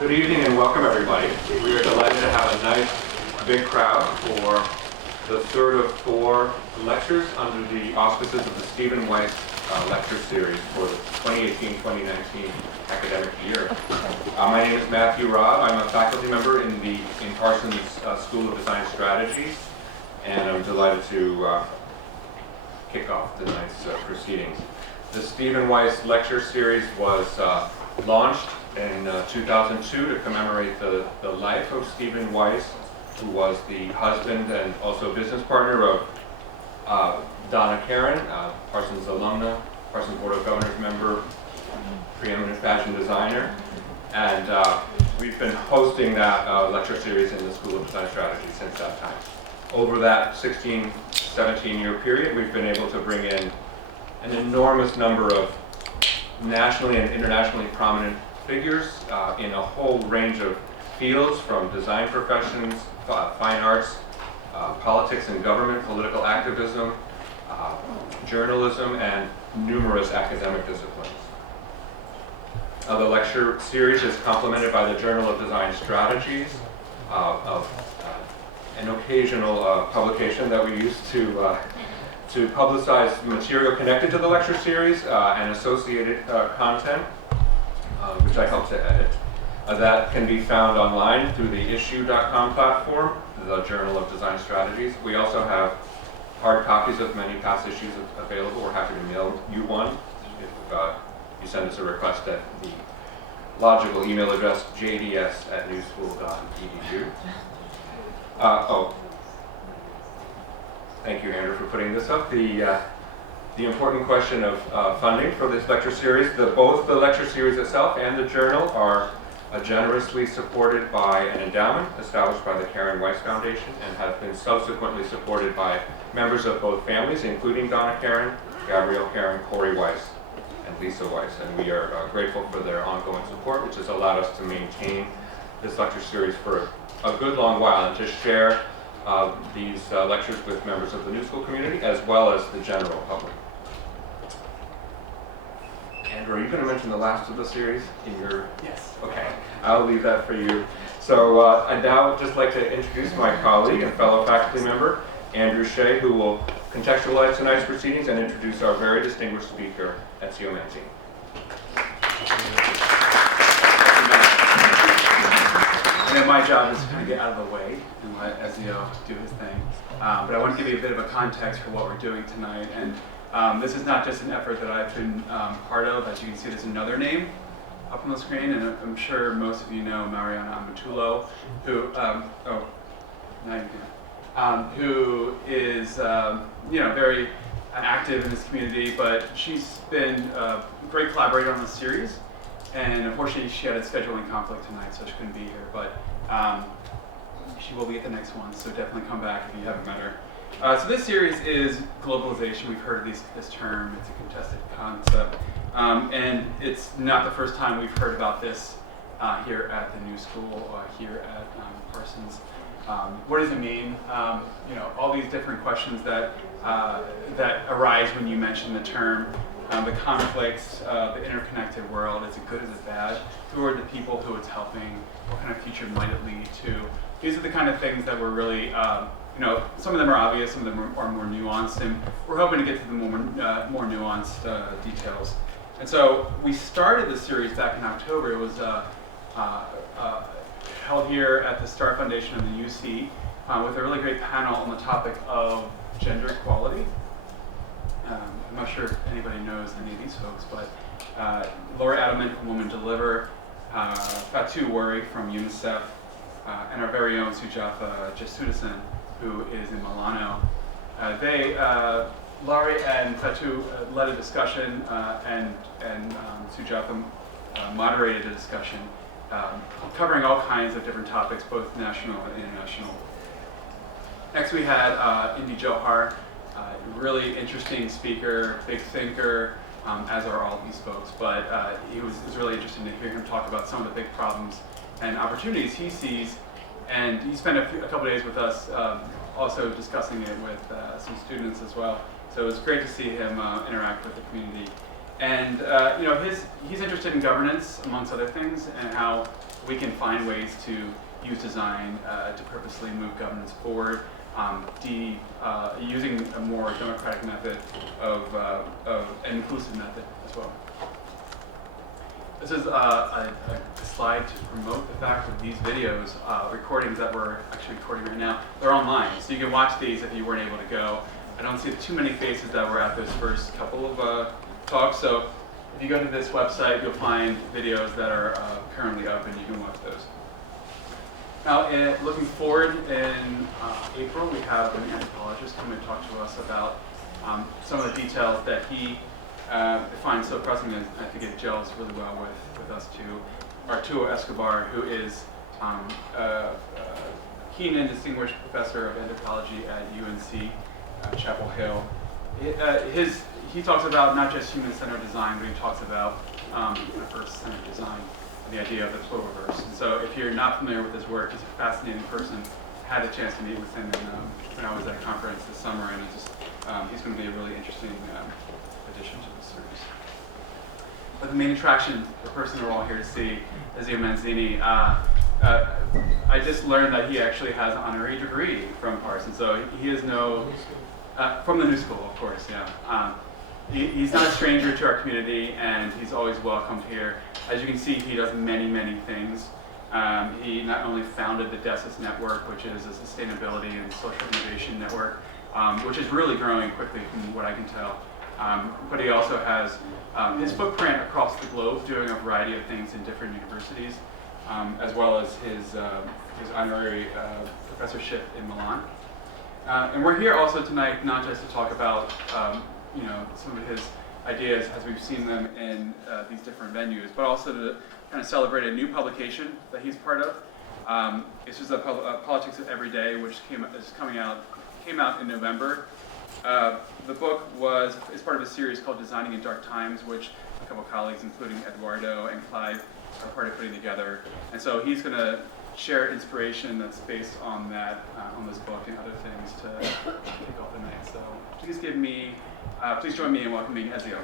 Good evening and welcome everybody. We are delighted to have a nice big crowd for the third of 4 lectures under the auspices of the Stephen Weiss lecture series for the 2018-2019 academic year. My name is Matthew Robb. I'm a faculty member in Parsons School of Design Strategies, and I'm delighted to kick off tonight's proceedings. The Stephen Weiss lecture series was launched in 2002 to commemorate the life of Stephen Weiss, who was the husband and also business partner of Donna Karan, Parsons alumna, Parsons Board of Governors member, preeminent fashion designer. And we've been hosting that lecture series in the School of Design Strategy since that time. Over that 16, 17-year period, we've been able to bring in an enormous number of nationally and internationally prominent figures in a whole range of fields, from design professions, fine arts, politics and government, political activism, journalism, and numerous academic disciplines. The lecture series is complemented by the Journal of Design Strategies, an occasional publication that we use to publicize material connected to the lecture series and associated content, which I help to edit. That can be found online through the issue.com platform, the Journal of Design Strategies. We also have hard copies of many past issues available. We're happy to mail you one if you send us a request at the logical email address jds@newschool.edu. Thank you, Andrew, for putting this up. The important question of funding for this lecture series. Both the lecture series itself and the journal are generously supported by an endowment established by the Karen Weiss Foundation and have been subsequently supported by members of both families, including Donna Karan, Gabrielle Karan, Corey Weiss, and Lisa Weiss. And we are grateful for their ongoing support, which has allowed us to maintain this lecture series for a good long while and to share these lectures with members of the New School community as well as the general public. Andrew, are you going to mention the last of the series in your... Yes. Okay, I'll leave that for you. So I'd now just like to introduce my colleague and fellow faculty member, Andrew Shea, who will contextualize tonight's proceedings and introduce our very distinguished speaker, Ezio Manzini. And then my job is to kind of get out of the way and let Ezio do his thing. But I want to give you a bit of a context for what we're doing tonight. And this is not just an effort that I've been part of. As you can see, there's another name up on the screen, and I'm sure most of you know Mariana Amatullo, who who is very active in this community. But she's been a great collaborator on this series. And unfortunately, she had a scheduling conflict tonight, so she couldn't be here. But she will be at the next one, so definitely come back if you haven't met her. So this series is globalization. We've heard of this term. It's a contested concept. And it's not the first time we've heard about this here at the New School, here at Parsons. What does it mean? All these different questions that arise when you mention the term. The conflicts, the interconnected world, is it good, is it bad? Who are the people who it's helping? What kind of future might it lead to? These are the kind of things that we're really, some of them are obvious, some of them are more nuanced, and we're hoping to get to the more nuanced details. And so we started this series back in October. It was held here at the Star Foundation of the UC with a really great panel on the topic of gender equality. I'm not sure if anybody knows any of these folks, but Laura Adaman from Women Deliver, Fatou Wari from UNICEF, and our very own Sujatha Jesudasan, who is in Milano. Laurie and Fatou led a discussion, and Sujatha moderated a discussion covering all kinds of different topics, both national and international. Next we had Indy Johar, really interesting speaker, big thinker, as are all these folks, but it was really interesting to hear him talk about some of the big problems and opportunities he sees, and he spent a couple days with us also discussing it with some students as well, so it was great to see him interact with the community. And he's interested in governance, amongst other things, and how we can find ways to use design to purposely move governance forward, using a more democratic method of an inclusive method as well. This is a slide to promote the fact that these videos, recordings that we're actually recording right now, they're online. So you can watch these if you weren't able to go. I don't see too many faces that were at those first couple of talks. So if you go to this website, you'll find videos that are currently up and you can watch those. Now, looking forward in April, we have an anthropologist come and talk to us about some of the details that he finds so pressing, and I think it gels really well with us too. Arturo Escobar, who is a keen and distinguished professor of anthropology at UNC Chapel Hill. He talks about not just human-centered design, but he talks about Earth-centered design and the idea of the Cloververse. And so if you're not familiar with his work, he's a fascinating person. Had a chance to meet with him when I was at a conference this summer, and he's going to be a really interesting addition to the series. But the main attraction, the person we're all here to see, Ezio Manzini. I just learned that he actually has an honorary degree from Parsons, so he is from the New School, of course, yeah. He's not a stranger to our community, and he's always welcomed here. As you can see, he does many, many things. He not only founded the DESIS network, which is a sustainability and social innovation network, which is really growing quickly from what I can tell. But he also has his footprint across the globe, doing a variety of things in different universities, as well as his honorary professorship in Milan. And we're here also tonight not just to talk about some of his ideas as we've seen them in these different venues, but also to kind of celebrate a new publication that he's part of. It's just Politics of Every Day, which came out in November. The book is part of a series called Designing in Dark Times, which a couple of colleagues, including Eduardo and Clyde, are part of putting together. And so he's going to share inspiration that's based on that, on this book and other things to kick off the night. So please join me in welcoming Ezio.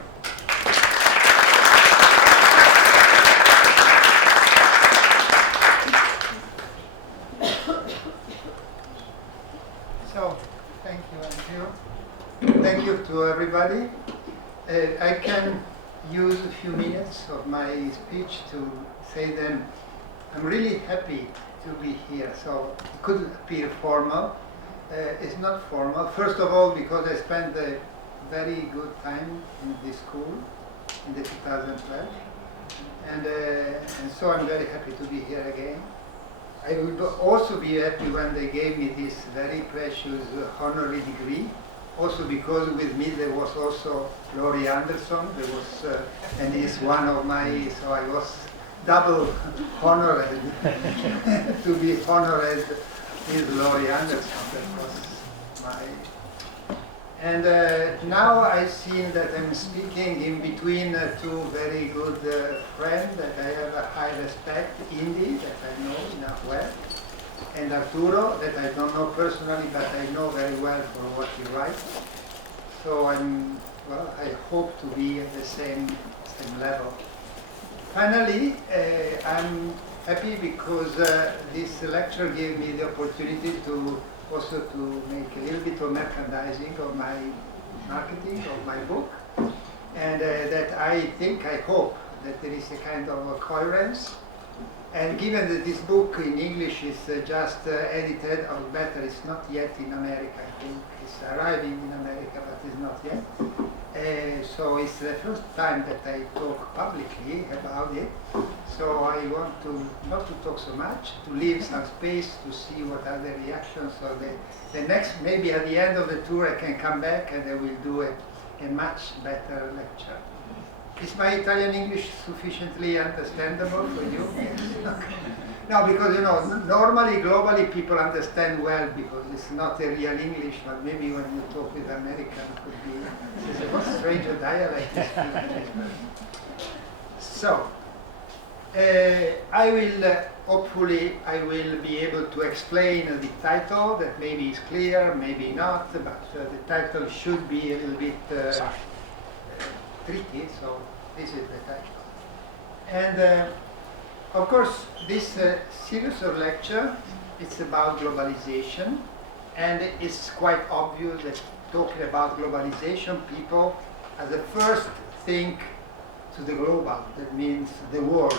So, thank you, Andrew. Thank you to everybody. I can use a few minutes of my speech to say that I'm really happy to be here. So it could appear formal. It's not formal. First of all, because I spent a very good time in this school in the 2012. And so I'm very happy to be here again. I would also be happy when they gave me this very precious honorary degree. Also because with me there was also Laurie Anderson. There was, and he's one of my, so I was double honored to be honored with Laurie Anderson. That was my. And now I see that I'm speaking in between two very good friends that I have a high respect, Indy, that I know enough well, and Arturo, that I don't know personally, but I know very well for what he writes. So I hope to be at the same level. Finally, I'm happy because this lecture gave me the opportunity to also to make a little bit of merchandising of my marketing of my book, and that I hope that there is a kind of a coherence. And given that this book in English is just edited, or better, it's not yet in America. I think it's arriving in America, but it's not yet. So it's the first time that I talk publicly about it. So I want to not to talk so much, to leave some space to see what are the reactions. So the next, maybe at the end of the tour, I can come back and I will do a much better lecture. Is my Italian English sufficiently understandable for you? Yes. Okay. No, because normally, globally, people understand well because it's not a real English, but maybe when you talk with American, it could be it's a strange dialect. So, I will, hopefully, I will be able to explain the title that maybe is clear, maybe not, but the title should be a little bit tricky, so this is the title. And of course, this series of lecture, it's about globalization, and it's quite obvious that talking about globalization, people as a first think to the global, that means the world.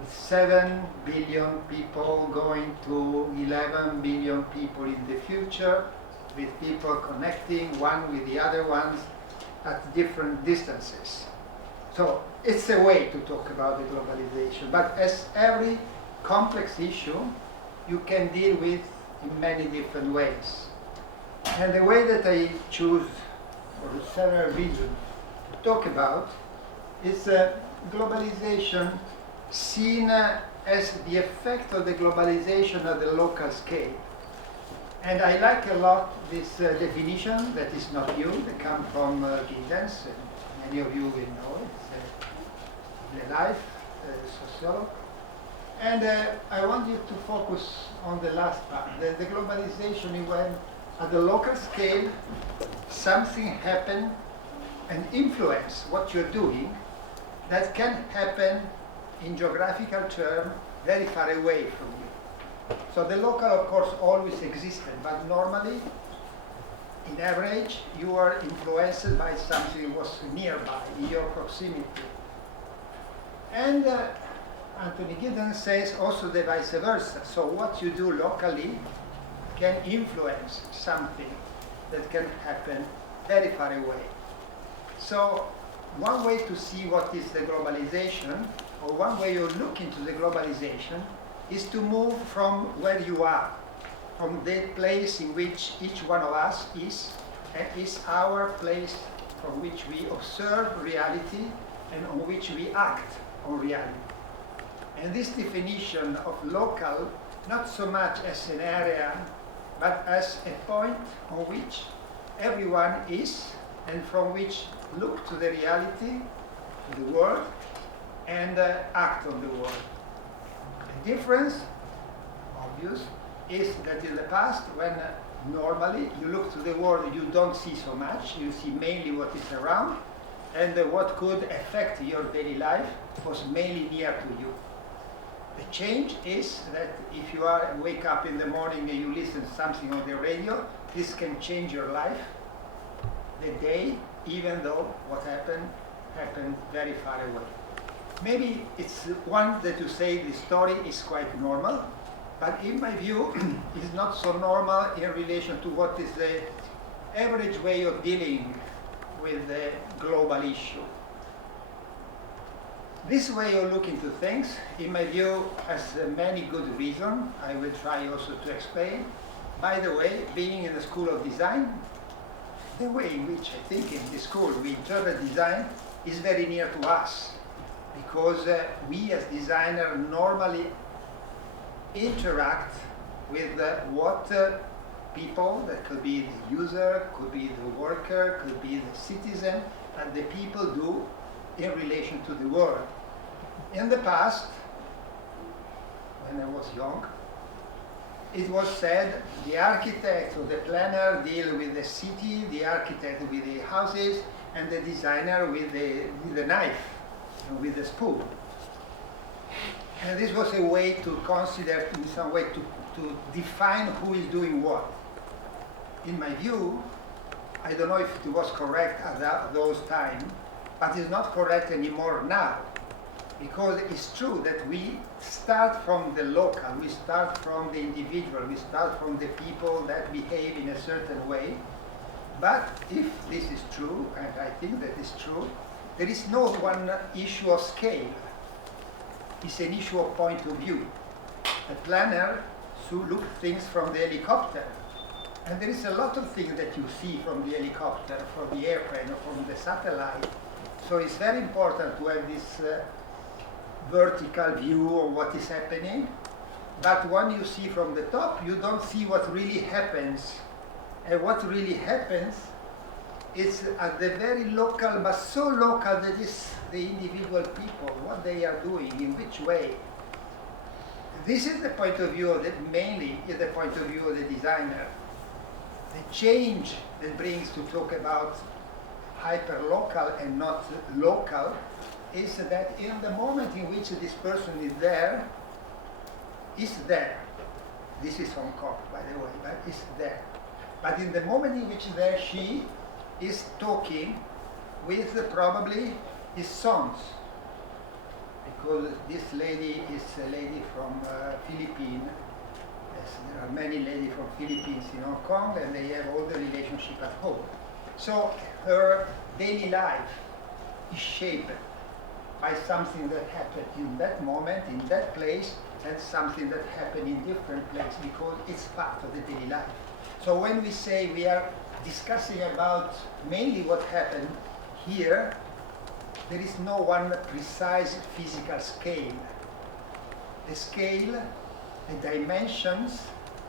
With 7 billion people going to 11 billion people in the future, with people connecting one with the other ones at different distances. So it's a way to talk about the globalization, but as every complex issue, you can deal with in many different ways. And the way that I choose, for several reasons, to talk about is globalization seen as the effect of the globalization at the local scale. And I like a lot this definition that is not new, that comes from Giddens, and many of you will know it. It's a life sociologist. And I want you to focus on the last part. The globalization is when, at the local scale, something happen and influence what you're doing that can happen in geographical terms very far away from you. So the local, of course, always existed, but normally, in average, you are influenced by something that was nearby, in your proximity. And Anthony Giddens says also the vice versa. So what you do locally can influence something that can happen very far away. So one way to see what is the globalization, or one way you look into the globalization, is to move from where you are, from the place in which each one of us is, and is our place from which we observe reality and on which we act on reality. And this definition of local, not so much as an area, but as a point on which everyone is, and from which look to the reality, to the world, and act on the world. The difference, obvious, is that in the past, when normally you look to the world, you don't see so much, you see mainly what is around, and what could affect your daily life was mainly near to you. The change is that if you wake up in the morning and you listen to something on the radio, this can change your life, the day, even though what happened very far away. Maybe it's one that you say the story is quite normal, but in my view, it's not so normal in relation to what is the average way of dealing with the global issue. This way of looking to things, in my view, has many good reasons. I will try also to explain. By the way, being in the School of Design, the way in which I think in this school we interpret design is very near to us, because we as designers normally interact with what people, that could be the user, could be the worker, could be the citizen, and the people do in relation to the world. In the past, when I was young, it was said the architect or the planner deal with the city, the architect with the houses, and the designer with the knife and with the spoon. And this was a way to consider, in some way, to define who is doing what. In my view, I don't know if it was correct at those times, but it's not correct anymore now. Because it's true that we start from the local, we start from the individual, we start from the people that behave in a certain way. But if this is true, and I think that is true, there is no one issue of scale. It's an issue of point of view. A planner should look things from the helicopter. And there is a lot of things that you see from the helicopter, from the airplane, or from the satellite. So it's very important to have this vertical view of what is happening. But when you see from the top, you don't see what really happens. And what really happens is at the very local, but so local that is the individual people, what they are doing, in which way. This is the point of view of mainly is the point of view of the designer. The change that brings to talk about hyper-local and not local is that in the moment in which this person is there, this is Hong Kong, by the way, but is there. But in the moment in which there, she is talking with probably his sons, because this lady is a lady from Philippines. Yes, there are many ladies from Philippines in Hong Kong, and they have all the relationship at home. So her daily life is shaped by something that happened in that moment, in that place, and something that happened in different places, because it's part of the daily life. So when we say we are discussing about mainly what happened here, there is no one precise physical scale. The scale, the dimensions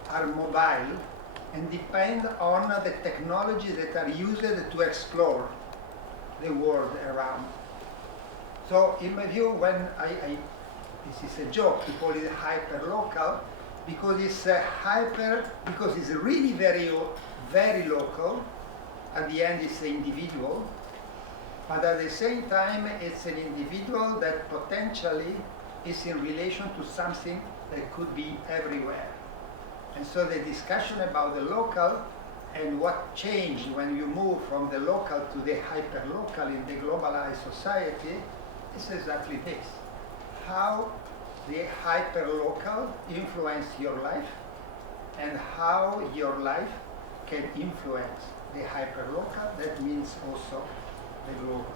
are mobile and depend on the technologies that are used to explore the world around. So in my view, when this is a joke to call it hyper-local, because it's because it's really very, very local. At the end, it's the individual. But at the same time, it's an individual that potentially is in relation to something that could be everywhere. And so the discussion about the local and what changed when you move from the local to the hyper-local in the globalized society is exactly this. How the hyper-local influenced your life and how your life can influence the hyper-local, that means also the global.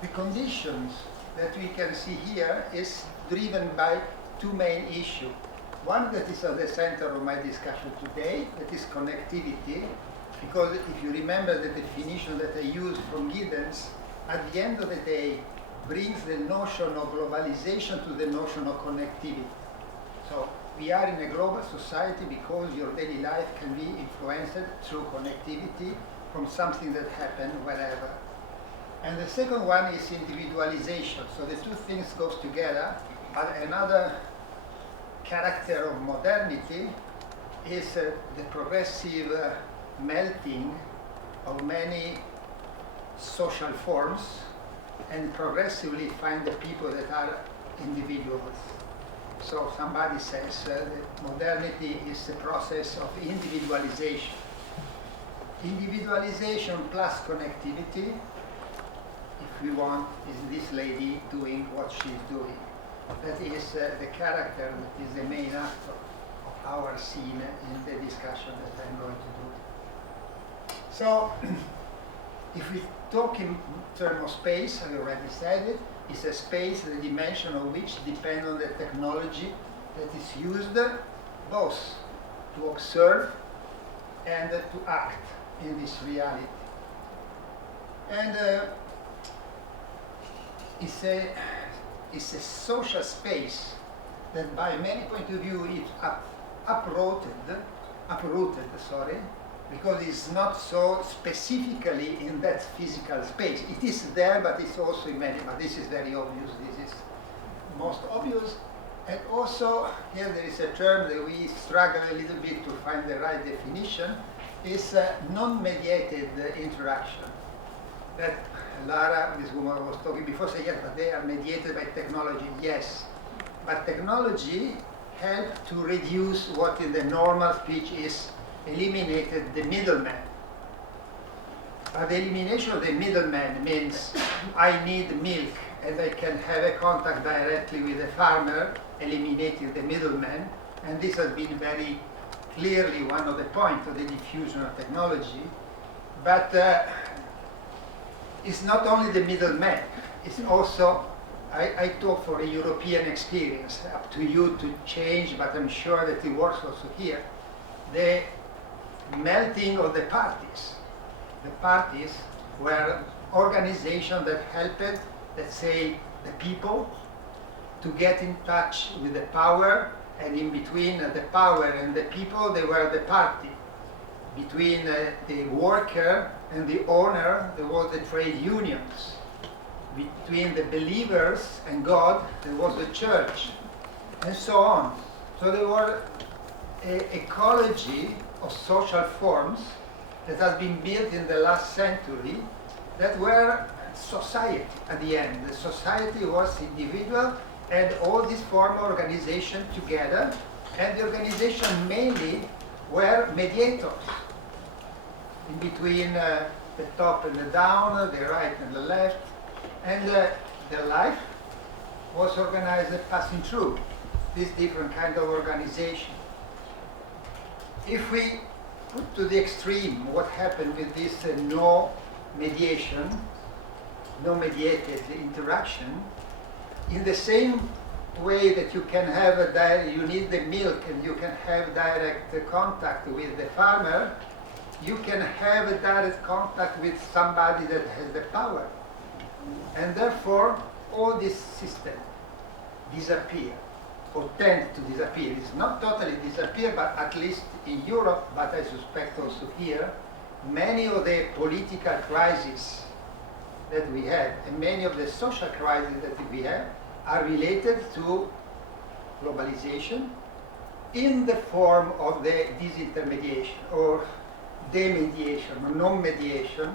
The conditions that we can see here is driven by two main issues. One that is at the center of my discussion today, that is connectivity, because if you remember the definition that I used from Giddens, at the end of the day, brings the notion of globalization to the notion of connectivity. So we are in a global society because your daily life can be influenced through connectivity from something that happened wherever. And the second one is individualization. So the two things goes together, but another character of modernity is the progressive melting of many social forms and progressively find the people that are individuals. So somebody says that modernity is the process of individualization. Individualization plus connectivity, if we want, is this lady doing what she's doing. That is the character that is the main actor of our scene in the discussion that I'm going to do. So, if we talk in terms of space, I already said it, it's a space, the dimension of which depend on the technology that is used both to observe and to act in this reality. And it's a social space that by many point of view is uprooted, because it's not so specifically in that physical space. It is there, but it's also in many, but this is very obvious, this is most obvious. And also, here there is a term that we struggle a little bit to find the right definition, is non-mediated interaction. That Lara, this woman was talking before, said, yes, but they are mediated by technology. Yes, but technology helps to reduce what in the normal speech is eliminated the middleman. But the elimination of the middleman means I need milk and I can have a contact directly with the farmer, eliminating the middleman. And this has been very clearly one of the points of the diffusion of technology. But it's not only the middleman, it's also, I talk for a European experience, up to you to change, but I'm sure that it works also here. The melting of the parties. The parties were organizations that helped, let's say, the people to get in touch with the power, and in between the power and the people, they were the party. Between the worker and the owner, there was the trade unions. Between the believers and God, there was the church, and so on. So there were an ecology of social forms that has been built in the last century that were society at the end. The society was individual and all these form organization together, and the organization mainly were mediators in between the top and the down, the right and the left, and the life was organized passing through this different kind of organization. If we put to the extreme what happened with this no mediation, no mediated interaction, in the same way that you can have you need the milk and you can have direct contact with the farmer, you can have a direct contact with somebody that has the power. And therefore, all this system disappear, or tend to disappear. It's not totally disappear, but at least in Europe, but I suspect also here, many of the political crises that we have, and many of the social crises that we have, are related to globalization in the form of the disintermediation, or demediation, or non-mediation,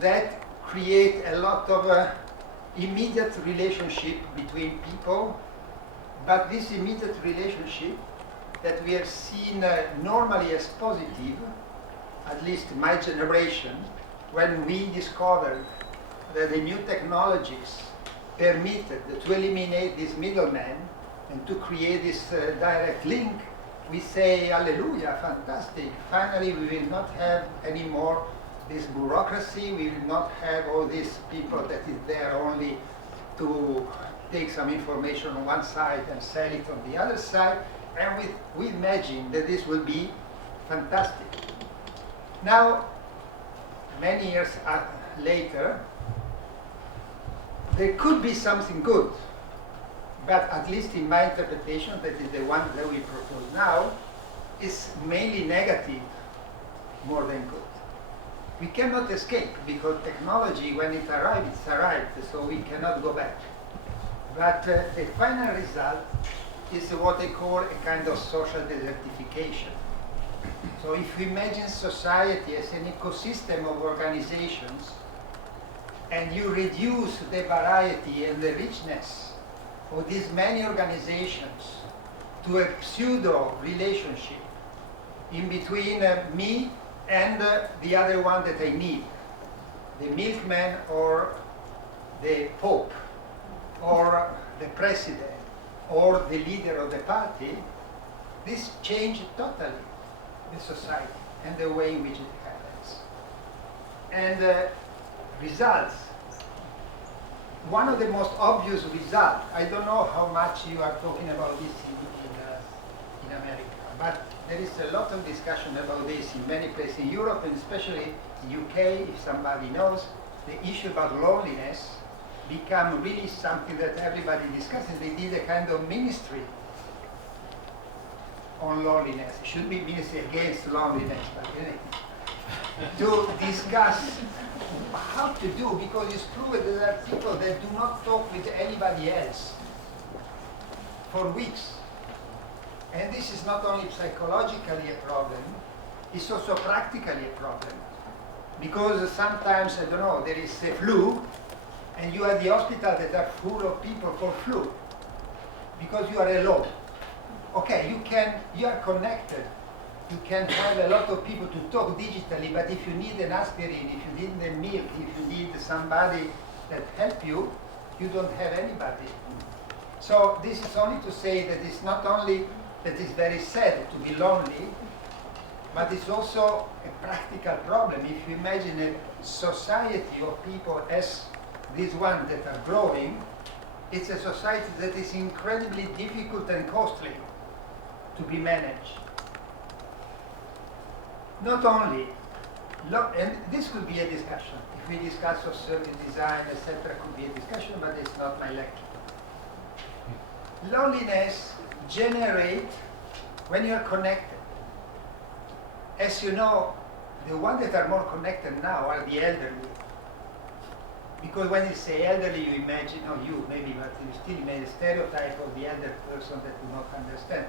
that create a lot of immediate relationship between people, but this immediate relationship that we have seen normally as positive, at least my generation, when we discovered that the new technologies permitted to eliminate this middleman and to create this direct link, we say, hallelujah, fantastic. Finally, we will not have anymore this bureaucracy. We will not have all these people that is there only to take some information on one side and sell it on the other side. And we imagine that this will be fantastic. Now, many years later, there could be something good, but at least in my interpretation, that is the one that we propose now, is mainly negative more than good. We cannot escape, because technology, when it arrives, it's arrived, so we cannot go back. But the final result is what they call a kind of social desertification. So if we imagine society as an ecosystem of organizations, and you reduce the variety and the richness of these many organizations to a pseudo relationship in between me and the other one that I need, the milkman or the pope or the president or the leader of the party, this changed totally the society and the way in which it happens. And results. One of the most obvious results, I don't know how much you are talking about this in America, but there is a lot of discussion about this in many places in Europe, and especially in UK, if somebody knows, the issue about loneliness become really something that everybody discusses. They did a kind of ministry on loneliness. It should be ministry against loneliness, but anyway, to discuss how to do, because it's true that there are people that do not talk with anybody else for weeks. And this is not only psychologically a problem, it's also practically a problem. Because sometimes, I don't know, there is a flu, and you are at the hospital that are full of people for flu, because you are alone. Okay, you are connected. You can have a lot of people to talk digitally, but if you need an aspirin, if you need the milk, if you need somebody that help you, you don't have anybody. So this is only to say that it's not only that it's very sad to be lonely, but it's also a practical problem. If you imagine a society of people as this one that are growing, it's a society that is incredibly difficult and costly to be managed. Not only, and this could be a discussion. If we discuss of certain design, etc., could be a discussion, but it's not my lecture. Loneliness generates when you are connected. As you know, the ones that are more connected now are the elderly. Because when you say elderly, you imagine, or you maybe, but you still made a stereotype of the elder person that do not understand.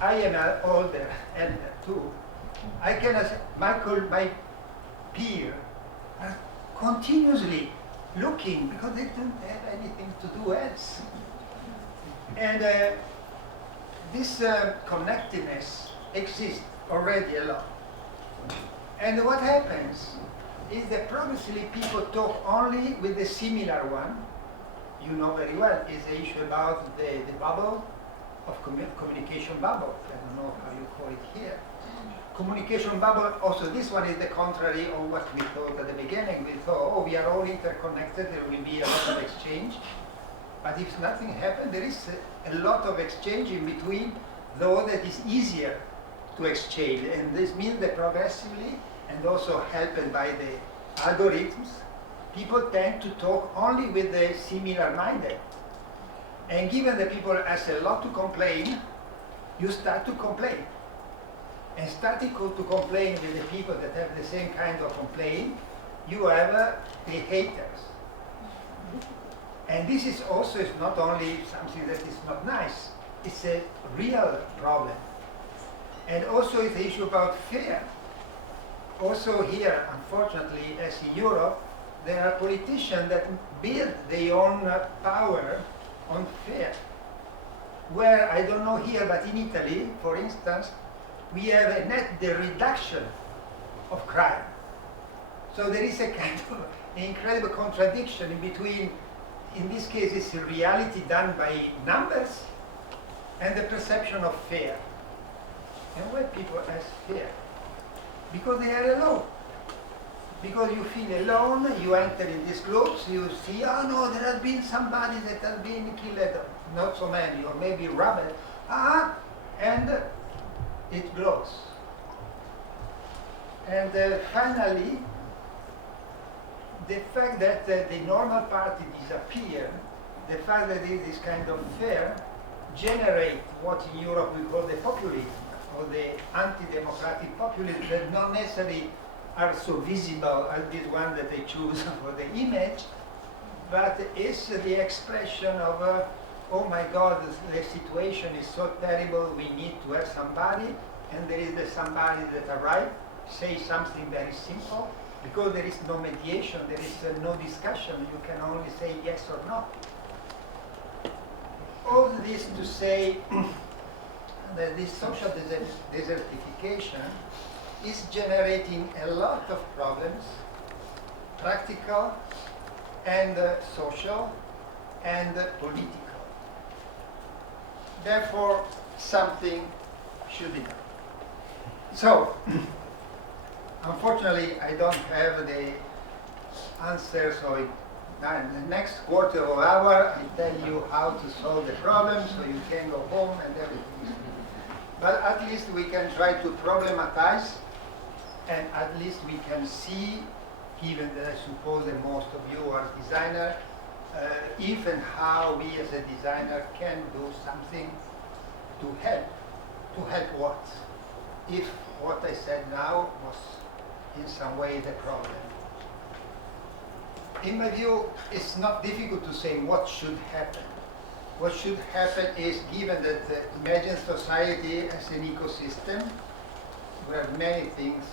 I am an elder too. I can, my peer are continuously looking because they don't have anything to do else. And this connectedness exists already a lot. And what happens is that progressively people talk only with the similar one. You know very well is the issue about the bubble of communication bubble. I don't know how you call it here. Communication bubble, also this one is the contrary of what we thought at the beginning. We thought, oh, we are all interconnected, there will be a lot of exchange. But if nothing happens, there is a lot of exchange in between, though that is easier to exchange. And this means that progressively, and also helped by the algorithms, people tend to talk only with the similar-minded. And given that people has a lot to complain, you start to complain. And starting to complain with the people that have the same kind of complaint, you have the haters. And this is also is not only something that is not nice, it's a real problem. And also it's the issue about fear. Also here, unfortunately, as in Europe, there are politicians that build their own power on fear. Where, I don't know here, but in Italy, for instance, we have a net the reduction of crime. So there is a kind of incredible contradiction in between, in this case, it's a reality done by numbers and the perception of fear. And why people have fear? Because they are alone. Because you feel alone, you enter in these groups, you see, oh no, there has been somebody that has been killed, not so many, or maybe robbed, and it grows. And finally, the fact that the normal party disappear, the fact that there is this kind of fear, generate what in Europe we call the populism, or the anti-democratic populism that not necessarily are so visible as this one that they choose for the image, but it's the expression of, oh my God, the situation is so terrible, we need to have somebody, and there is the somebody that arrives, say something very simple, because there is no mediation, there is no discussion, you can only say yes or no. All this to say that this social desertification is generating a lot of problems, practical and social and political. Therefore, something should be done. So, unfortunately, I don't have the answer, so in the next quarter of an hour, I tell you how to solve the problem, so you can go home and everything. But at least we can try to problematize, and at least we can see, given that I suppose that most of you are designers, if and how we as a designer can do something to help. To help what? If what I said now was in some way the problem. In my view, it's not difficult to say what should happen. What should happen is, given that imagine society as an ecosystem where many things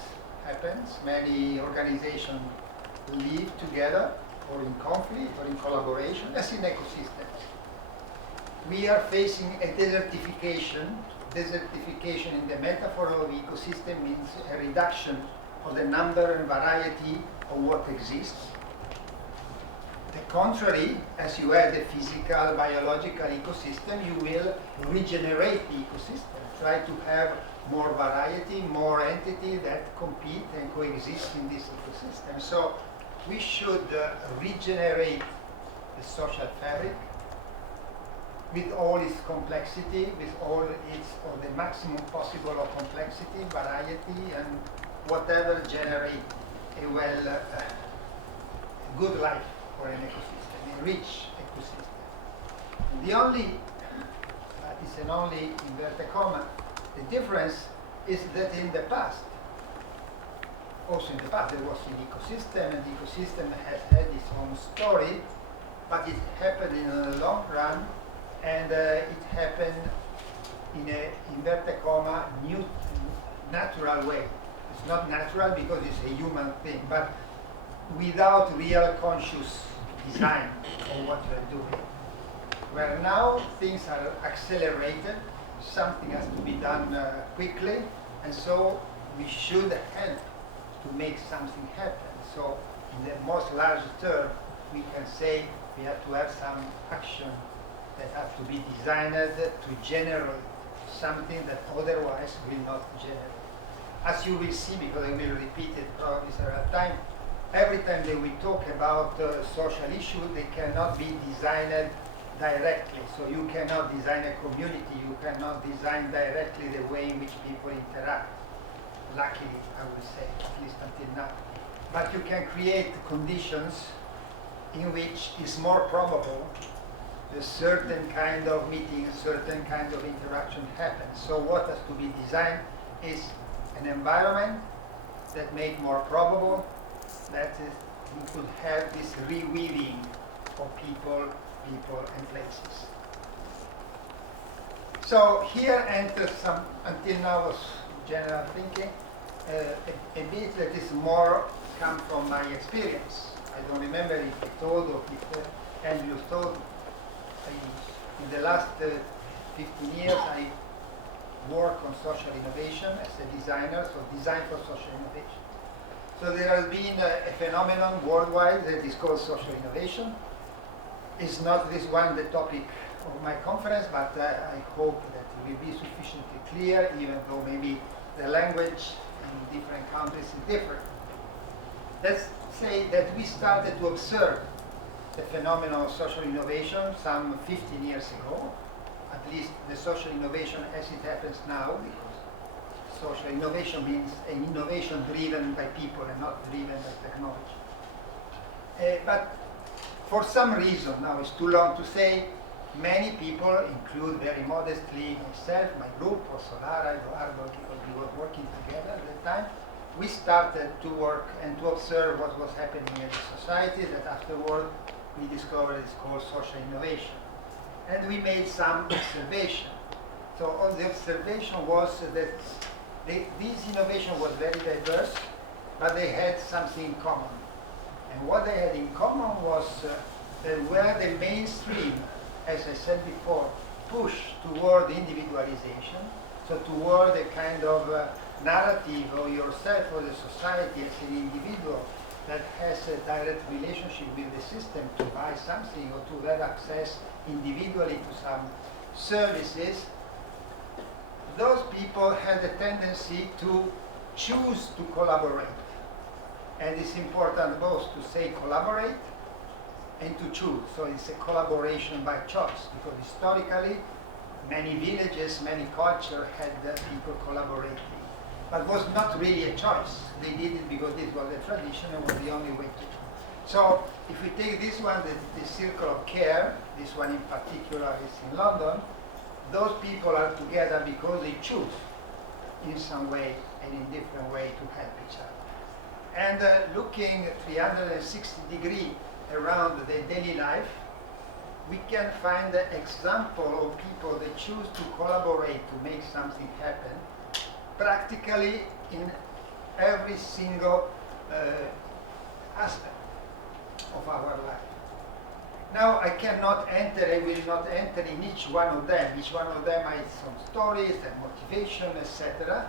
happen, many organizations live together or in conflict or in collaboration, as in ecosystems. We are facing a desertification. Desertification in the metaphor of ecosystem means a reduction of the number and variety of what exists. The contrary, as you have the physical, biological ecosystem, you will regenerate the ecosystem. Try to have more variety, more entities that compete and coexist in this ecosystem. So we should regenerate the social fabric with all its complexity, with all its, or the maximum possible of complexity, variety, and whatever generate a well, good life for an ecosystem, a rich ecosystem. The only, that is an only inverted comma, the difference is that in the past, also in the past there was an ecosystem, and the ecosystem has had its own story, but it happened in the long run, and it happened in a inverted comma, new, natural way. It's not natural because it's a human thing, but without real conscious design of what you're doing. Where now things are accelerated, something has to be done quickly, and so we should help to make something happen. So in the most large term, we can say we have to have some action that have to be designed to generate something that otherwise will not generate. As you will see, because I will repeat it probably several times, every time that we talk about social issues, they cannot be designed directly. So you cannot design a community, you cannot design directly the way in which people interact. Luckily, I would say, at least until now. But you can create conditions in which it's more probable a certain kind of meeting, a certain kind of interaction happens. So what has to be designed is an environment that makes more probable that you could have this reweaving of people and places. So here enters some, until now was general thinking, a bit that is more come from my experience. I don't remember if I told or if Andrew told. In the last 15 years, I work on social innovation as a designer, so design for social innovation. So there has been a phenomenon worldwide that is called social innovation. It's not this one the topic of my conference, but I hope that it will be sufficiently clear, even though maybe the language in different countries is different. Let's say that we started to observe the phenomenon of social innovation some 15 years ago, at least the social innovation as it happens now, because social innovation means an innovation driven by people and not driven by technology. But for some reason, now it's too long to say, many people, include very modestly myself, my group, or Solara, Eduardo, because we were working together at the time, we started to work and to observe what was happening in the society that afterward we discovered is called social innovation. And we made some observation. So all the observation was that this innovation was very diverse, but they had something in common. And what they had in common was that where the mainstream, as I said before, pushed toward individualization, so toward a kind of narrative of yourself or the society as an individual that has a direct relationship with the system to buy something or to have access individually to some services, those people had a tendency to choose to collaborate. And it's important both to say collaborate and to choose. So it's a collaboration by choice, because historically many villages, many cultures had people collaborating. But it was not really a choice. They did it because this was a tradition and was the only way to do. So if we take this one, the circle of care, this one in particular is in London, those people are together because they choose in some way and in different way to help each other. And looking 360 degrees around the daily life, we can find an example of people that choose to collaborate to make something happen practically in every single aspect of our life. Now I cannot enter, I will not enter in each one of them. Each one of them has some stories and motivation, etc.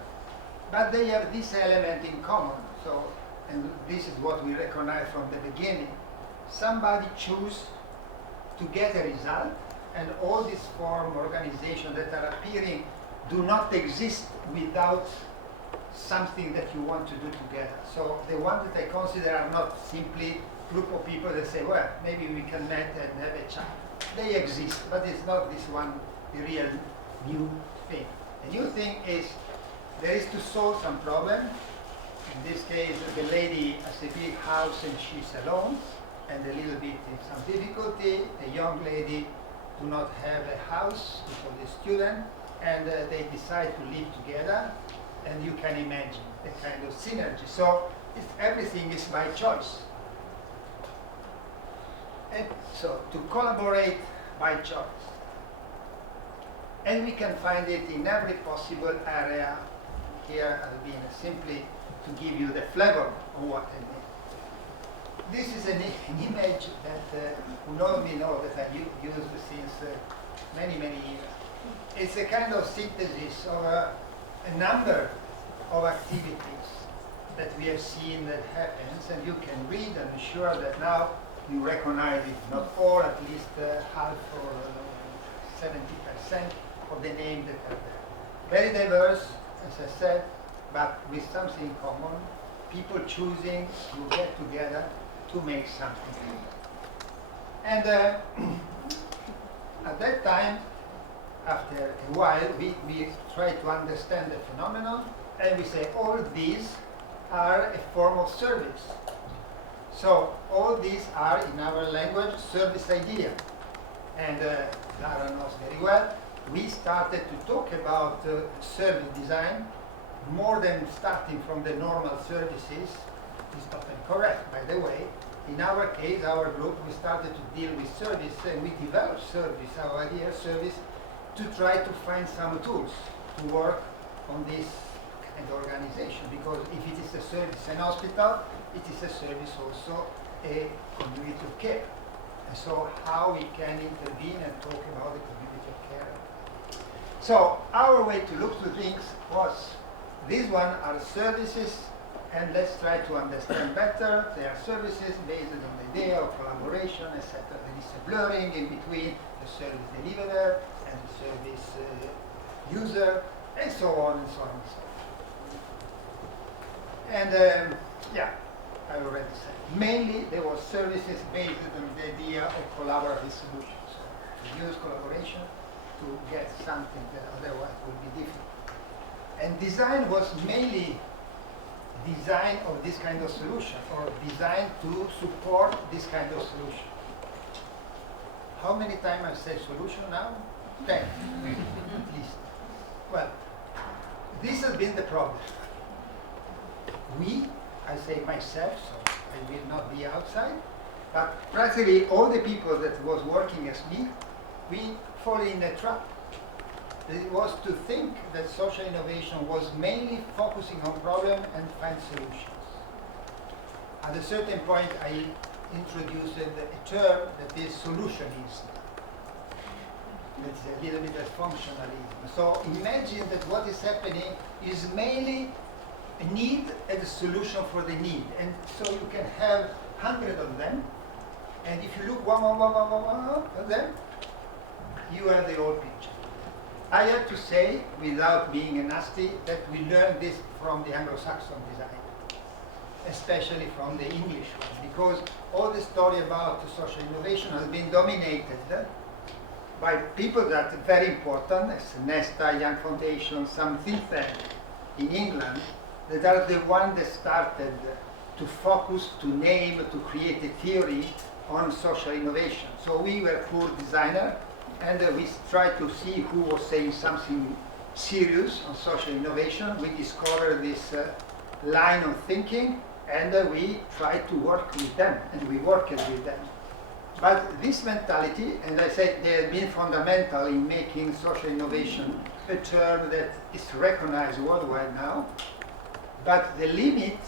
But they have this element in common. So, and this is what we recognize from the beginning. Somebody choose to get a result, and all these form organizations that are appearing do not exist without something that you want to do together. So the ones that I consider are not simply group of people that say, well, maybe we can meet and have a chat. They exist, but it's not this one the real new thing. The new thing is there is to solve some problem. In this case, the lady has a big house and she's alone, and a little bit in some difficulty. A young lady do not have a house because the student, and they decide to live together, and you can imagine the kind of synergy. So everything is by choice. And so to collaborate by choice. And we can find it in every possible area. Here has been simply to give you the flavor of what I mean. This is an image that who know me know that I used since many, many years. It's a kind of synthesis of a number of activities that we have seen that happens, and you can read, and I'm sure that now you recognize it, not all, at least half or 70% of the names that are there. Very diverse, as I said, but with something in common, people choosing to get together to make something. And at that time, after a while, we try to understand the phenomenon, and we say all these are a form of service. So all these are, in our language, service idea. And Lara knows very well, we started to talk about service design more than starting from the normal services. It's not incorrect, by the way. In our case, our group, we started to deal with service, and we developed service, our idea of service, to try to find some tools to work on this kind of organization. Because if it is a service in hospital, it is a service also a community of care. And so how we can intervene and talk about the community of care. So our way to look to things was, these one are services, and let's try to understand better. They are services based on the idea of collaboration, etc. There is a blurring in between the service deliverer and the service user, and so on and so on and so on. And yeah, I already said. Mainly, there were services based on the idea of collaborative solutions. So to use collaboration to get something that otherwise would be difficult. And design was mainly design of this kind of solution, or design to support this kind of solution. How many times I say solution now? 10, at least. Well, this has been the problem. We, I say myself, so I will not be outside, but practically all the people that was working as me, we fall in a trap. It was to think that social innovation was mainly focusing on problem and find solutions. At a certain point, I introduced a term that is solutionism. That's a little bit of functionalism. So imagine that what is happening is mainly a need and a solution for the need. And so you can have 100 of them, and if you look one of them, you have the whole picture. I have to say, without being nasty, that we learned this from the Anglo-Saxon design, especially from the English one, because all the story about social innovation has been dominated by people that are very important, as Nesta, Young Foundation, some think tank in England, that are the ones that started to focus, to name, to create a theory on social innovation. So we were poor designers, and we tried to see who was saying something serious on social innovation. We discovered this line of thinking, and we tried to work with them, and we worked with them. But this mentality, and I said they have been fundamental in making social innovation a term that is recognized worldwide now. But the limit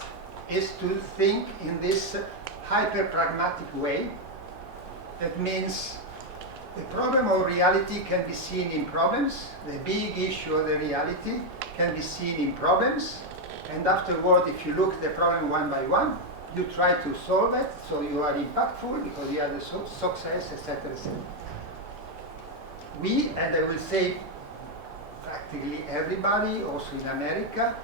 is to think in this hyper-pragmatic way. That means the problem of reality can be seen in problems. The big issue of the reality can be seen in problems. And afterward, if you look at the problem one by one, you try to solve it, so you are impactful because you have the success, etc., etc. We, and I will say practically everybody, also in America,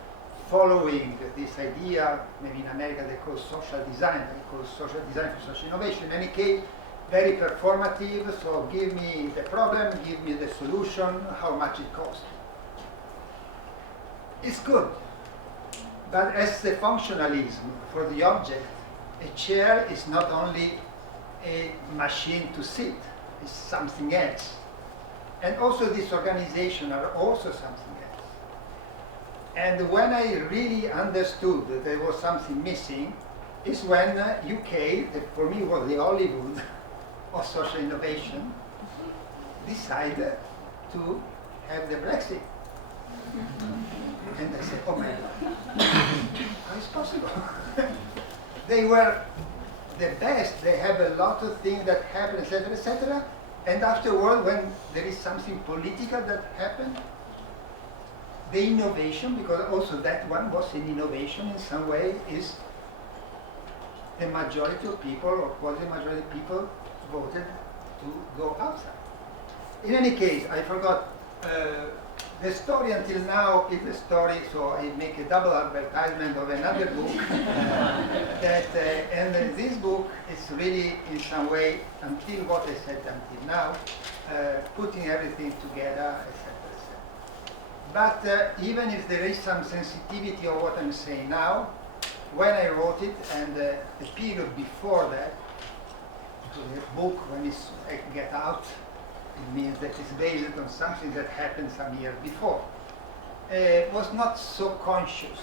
following this idea, maybe in America they call social design, they call social design for social innovation. In any case, very performative, so give me the problem, give me the solution, how much it costs. It's good, but as the functionalism for the object, a chair is not only a machine to sit, it's something else. And also this organization are also something else. And when I really understood that there was something missing, is when UK, that for me was the Hollywood of social innovation, decided to have the Brexit. And I said, oh my God, how is possible? They were the best. They have a lot of things that happen, etc., etc. And afterward, when there is something political that happened, the innovation, because also that one was an innovation in some way, is the majority of people, or quasi-majority of people, voted to go outside. In any case, I forgot, the story until now is the story, so I make a double advertisement of another book, and this book is really, in some way, until what I said until now, putting everything together, etc. But even if there is some sensitivity of what I'm saying now, when I wrote it and the period before that, the book, when it's get out, it means that it's based on something that happened some years before. Was not so conscious.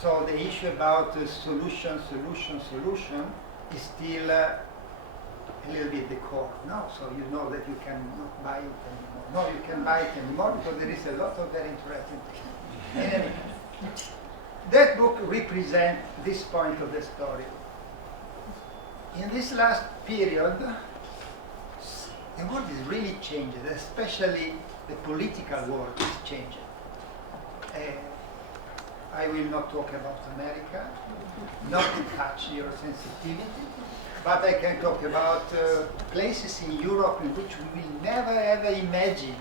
So the issue about solution is still a little bit the core. No, so you know that you cannot buy it anymore. No, you can buy it anymore because there is a lot of very interesting things. In any case, that book represents this point of the story. In this last period, the world is really changing, especially the political world is changing. I will not talk about America, not to touch your sensitivity, but I can talk about places in Europe in which we will never ever imagine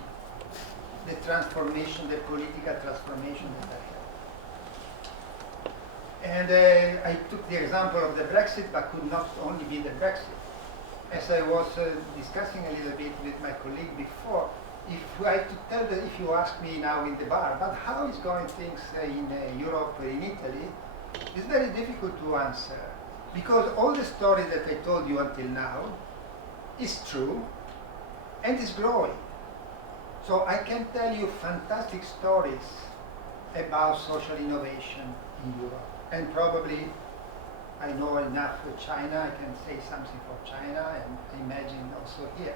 the transformation, the political transformation that happened. And I took the example of the Brexit, but could not only be the Brexit. As I was discussing a little bit with my colleague before, if I to tell that, if you ask me now in the bar, but how is going things in Europe, in Italy, it's very difficult to answer. Because all the story that I told you until now is true and is growing. So I can tell you fantastic stories about social innovation in Europe. And probably I know enough for China, I can say something for China, and I imagine also here.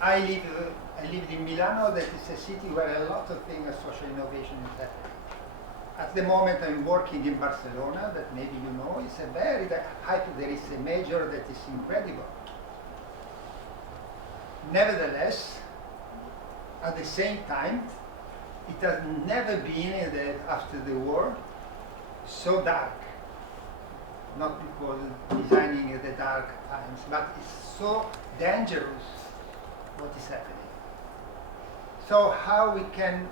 I lived in Milano, that is a city where a lot of things of social innovation is happening. At the moment I'm working in Barcelona, that maybe you know, it's a very hype, there is a major that is incredible. Nevertheless, at the same time, it has never been after the war so dark. Not because designing the dark times, but it's so dangerous what is happening. So how we can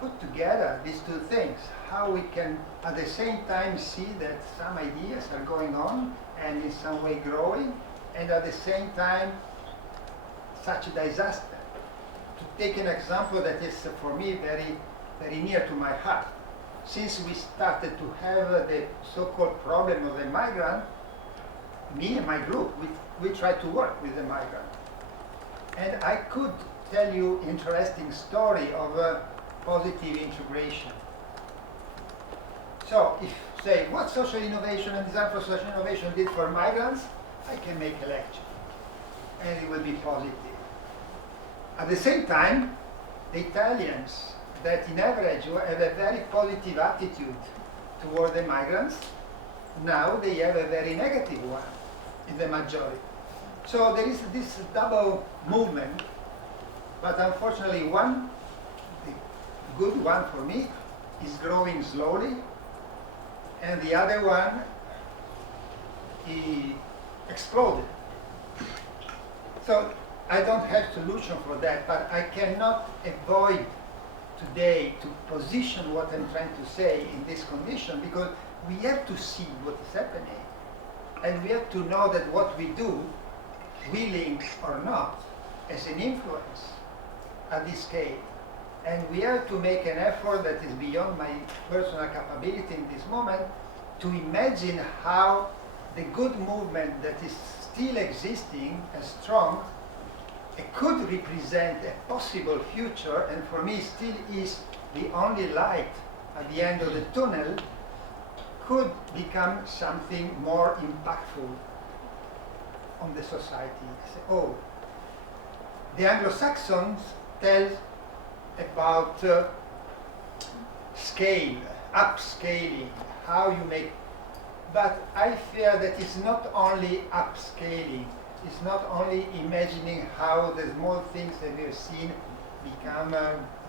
put together these two things, how we can at the same time see that some ideas are going on and in some way growing, and at the same time such a disaster. To take an example that is for me very, very near to my heart. Since we started to have the so-called problem of the migrant, me and my group, we tried to work with the migrant. And I could tell you interesting story of positive integration. So if say what social innovation and design for social innovation did for migrants, I can make a lecture and it will be positive. At the same time, the Italians that in average have a very positive attitude toward the migrants, now they have a very negative one in the majority. So there is this double movement, but unfortunately one, the good one for me, is growing slowly, and the other one, he exploded. So I don't have solution for that, but I cannot avoid today to position what I'm trying to say in this condition, because we have to see what is happening, and we have to know that what we do, willing or not, has an influence at this scale. And we have to make an effort that is beyond my personal capability in this moment to imagine how the good movement that is still existing and strong, it could represent a possible future, and for me still is the only light at the end of the tunnel, could become something more impactful on the society as a whole. The Anglo-Saxons tell about scale, upscaling, how you make. But I fear that it's not only upscaling, it's not only imagining how the small things that we've seen become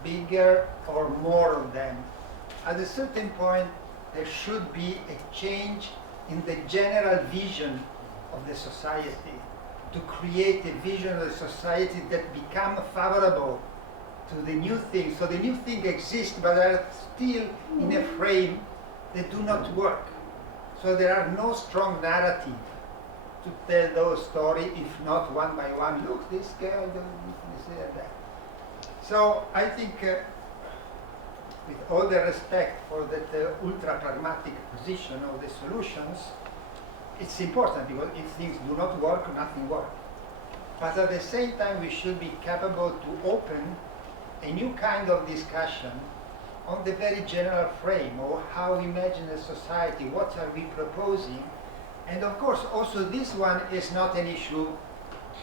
bigger or more of them. At a certain point, there should be a change in the general vision of the society, to create a vision of the society that become favorable to the new thing. So the new thing exists, but are still in a frame that do not work. So there are no strong narrative to tell those stories, if not one by one. Look, this girl, this and that. So I think, with all the respect for that ultra-pragmatic position of the solutions, it's important because if things do not work, nothing works. But at the same time, we should be capable to open a new kind of discussion on the very general frame of how we imagine a society, what are we proposing. And of course, also this one is not an issue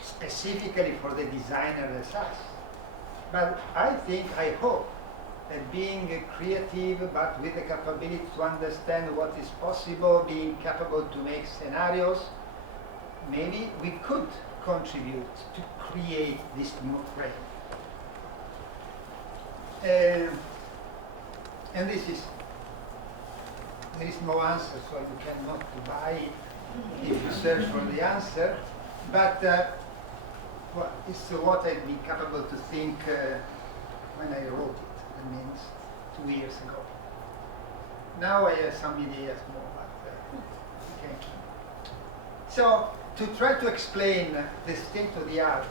specifically for the designer as us. But I think, I hope, that being creative but with the capability to understand what is possible, being capable to make scenarios, maybe we could contribute to create this new frame. And this is, there is no answer, so you cannot buy it if you search for the answer. But well, it's what I've been capable to think when I wrote it. That means 2 years ago. Now I have some ideas more, but we can keep. So to try to explain the state of the art,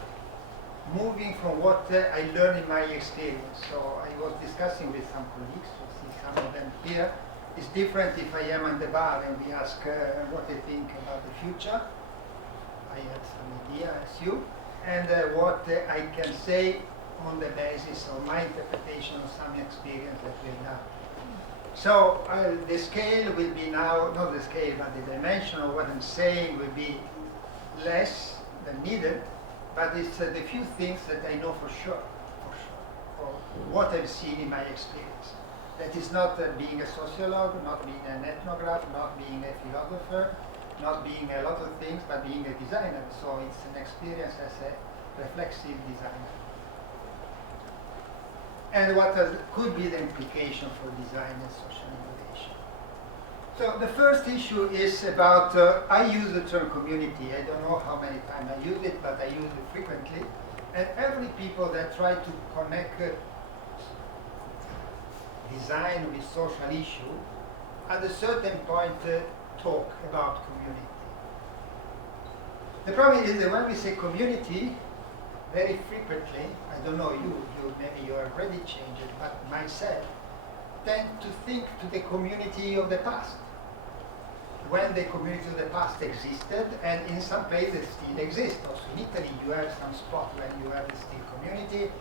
moving from what I learned in my experience. So I was discussing with some colleagues, you see some of them here. It's different if I am on the bar and we ask what they think about the future. I have some idea as you. And what I can say on the basis of my interpretation of some experience that we've done. So the scale will be now, not the scale, but the dimension of what I'm saying will be less than needed, but it's the few things that I know for sure, or what I've seen in my experience. That is not being a sociologue, not being an ethnograph, not being a philosopher, not being a lot of things, but being a designer. So it's an experience as a reflexive designer. And what could be the implication for design and social innovation. So the first issue is about, I use the term community. I don't know how many times I use it, but I use it frequently. And every people that try to connect design with social issue, at a certain point talk about community. The problem is that when we say community, very frequently, I don't know you maybe you are already changed, but myself tend to think to the community of the past. When the community of the past existed, and in some places still exist. Also in Italy, you have some spot where you have a still community.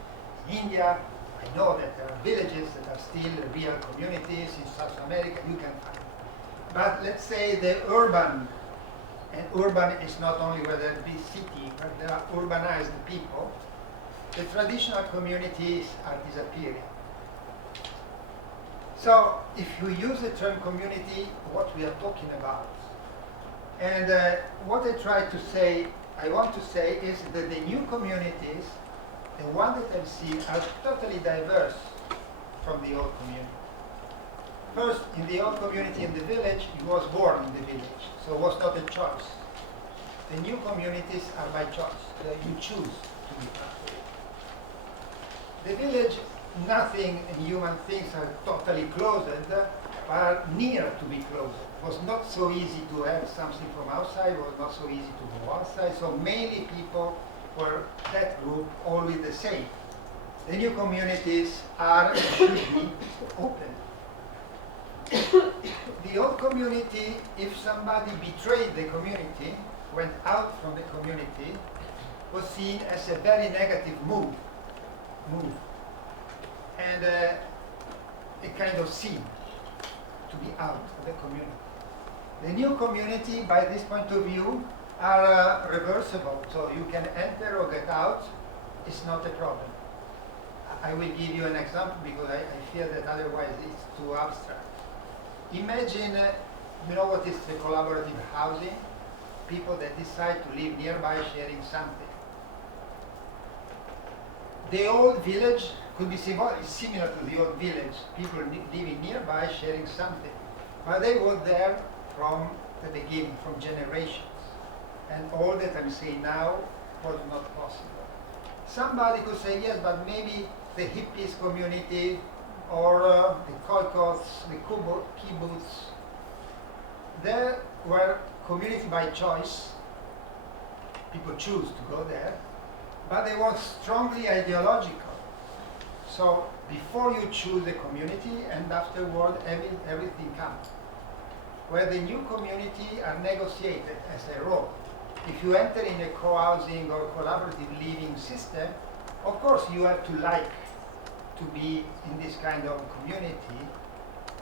In India, I know that there are villages that are still real communities. In South America, you can find. But let's say the urban, and urban is not only where there be city, but there are urbanized people, the traditional communities are disappearing. So if you use the term community, what we are talking about, and what I try to say, I want to say is that the new communities, the one that I've seen, are totally diverse from the old community. First, in the old community in the village, you was born in the village, so it was not a choice. The new communities are by choice. You choose to be part of it. The village, nothing in human things are totally closed, are near to be closed. It was not so easy to have something from outside, it was not so easy to go outside, so mainly people were that group always the same. The new communities are and should be open. The old community, if somebody betrayed the community, went out from the community, was seen as a very negative move, and a kind of sin to be out of the community. The new community, by this point of view, are reversible, so you can enter or get out, it's not a problem. I will give you an example because I fear that otherwise it's too abstract. Imagine, you know what is the collaborative housing? People that decide to live nearby sharing something. The old village could be similar to the old village, people living nearby sharing something. But they were there from the beginning, from generations. And all that I'm saying now was not possible. Somebody could say, yes, but maybe the hippies community or the kolkhozs, the kibbutz, there were community by choice. People choose to go there, but they were strongly ideological. So before you choose a community and afterward everything comes. Where the new community are negotiated as a role. If you enter in a co-housing or collaborative living system, of course you have to like to be in this kind of community,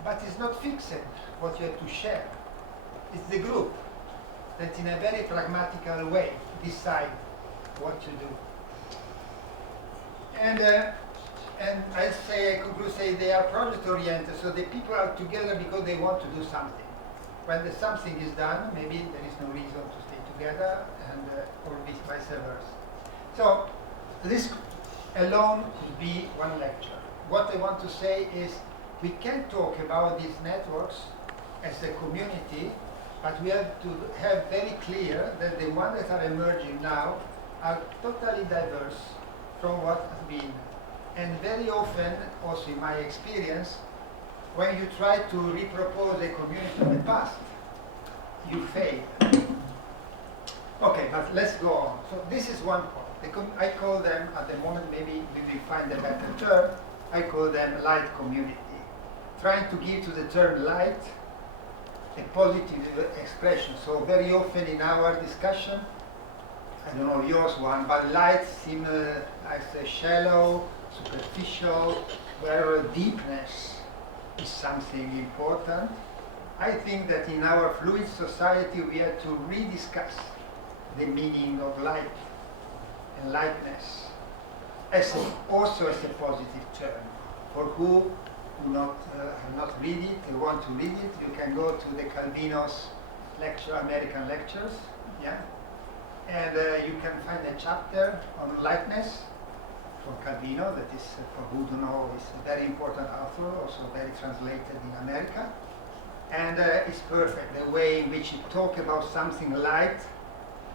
but it's not fixed what you have to share. It's the group that in a very pragmatical way decide what to do. And I could say they are project oriented, so the people are together because they want to do something. When the something is done, maybe there is no reason to stay together, and or vice versa. So this alone could be one lecture. What I want to say is we can talk about these networks as a community, but we have to have very clear that the ones that are emerging now are totally diverse from what has been. And very often, also in my experience, when you try to repropose a community of the past, you fail. Okay, but let's go on. So this is one point. I call them, at the moment, maybe we will find a better term, I call them light community. Trying to give to the term light a positive expression. So very often in our discussion, I don't know yours one, but light seems like shallow, superficial, where deepness is something important. I think that in our fluid society we have to rediscuss the meaning of light and lightness also as a positive term. For who do not have not read it, they want to read it, you can go to the Calvino's lecture, American lectures, yeah, and you can find a chapter on lightness from Calvino, that is, for who do know, is a very important author, also very translated in America. And it's perfect, the way in which he talks about something light,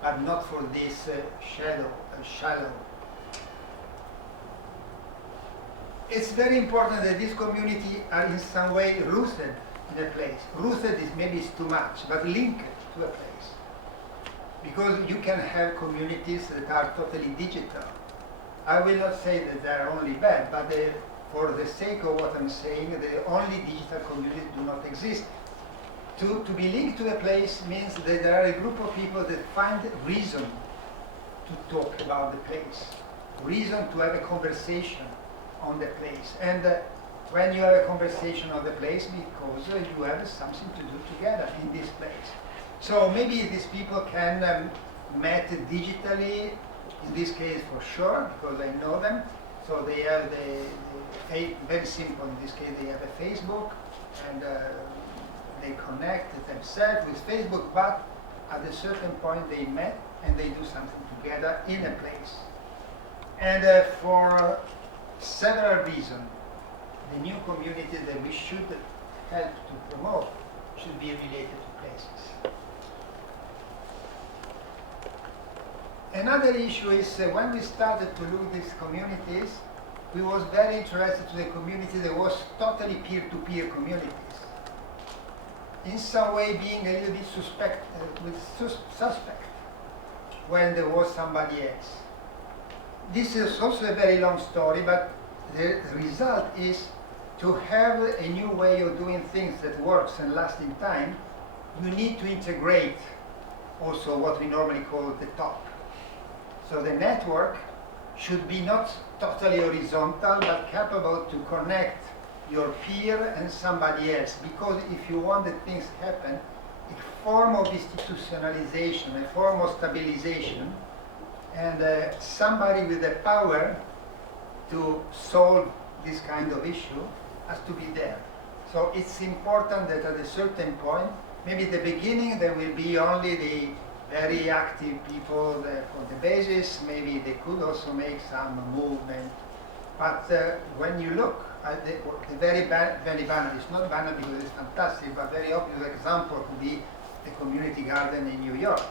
but not for this shallow. It's very important that this community are in some way rooted in a place. Rooted is maybe it's too much, but linked to a place. Because you can have communities that are totally digital. I will not say that they are only bad, but for the sake of what I'm saying, the only digital communities do not exist. To be linked to a place means that there are a group of people that find reason to talk about the place, reason to have a conversation on the place. And when you have a conversation on the place, because you have something to do together in this place. So maybe these people can meet digitally, in this case for sure, because I know them. So they have very simple in this case, they have a Facebook, and they connect themselves with Facebook, but at a certain point they met and they do something together in a place. And for several reasons, the new community that we should help to promote should be related to places. Another issue is when we started to look at these communities, we was very interested to the community that was totally peer-to-peer communities. In some way being a little bit suspect when there was somebody else. This is also a very long story, but the result is to have a new way of doing things that works and lasts in time. You need to integrate also what we normally call the top. So the network should be not totally horizontal, but capable to connect your peer and somebody else. Because if you want that things happen, a form of institutionalization, a form of stabilization, and somebody with the power to solve this kind of issue has to be there. So it's important that at a certain point, maybe at the beginning there will be only the very active people for the basis, maybe they could also make some movement. But when you look at the very banal, it's not banal because it's fantastic, but very obvious example could be the community garden in New York.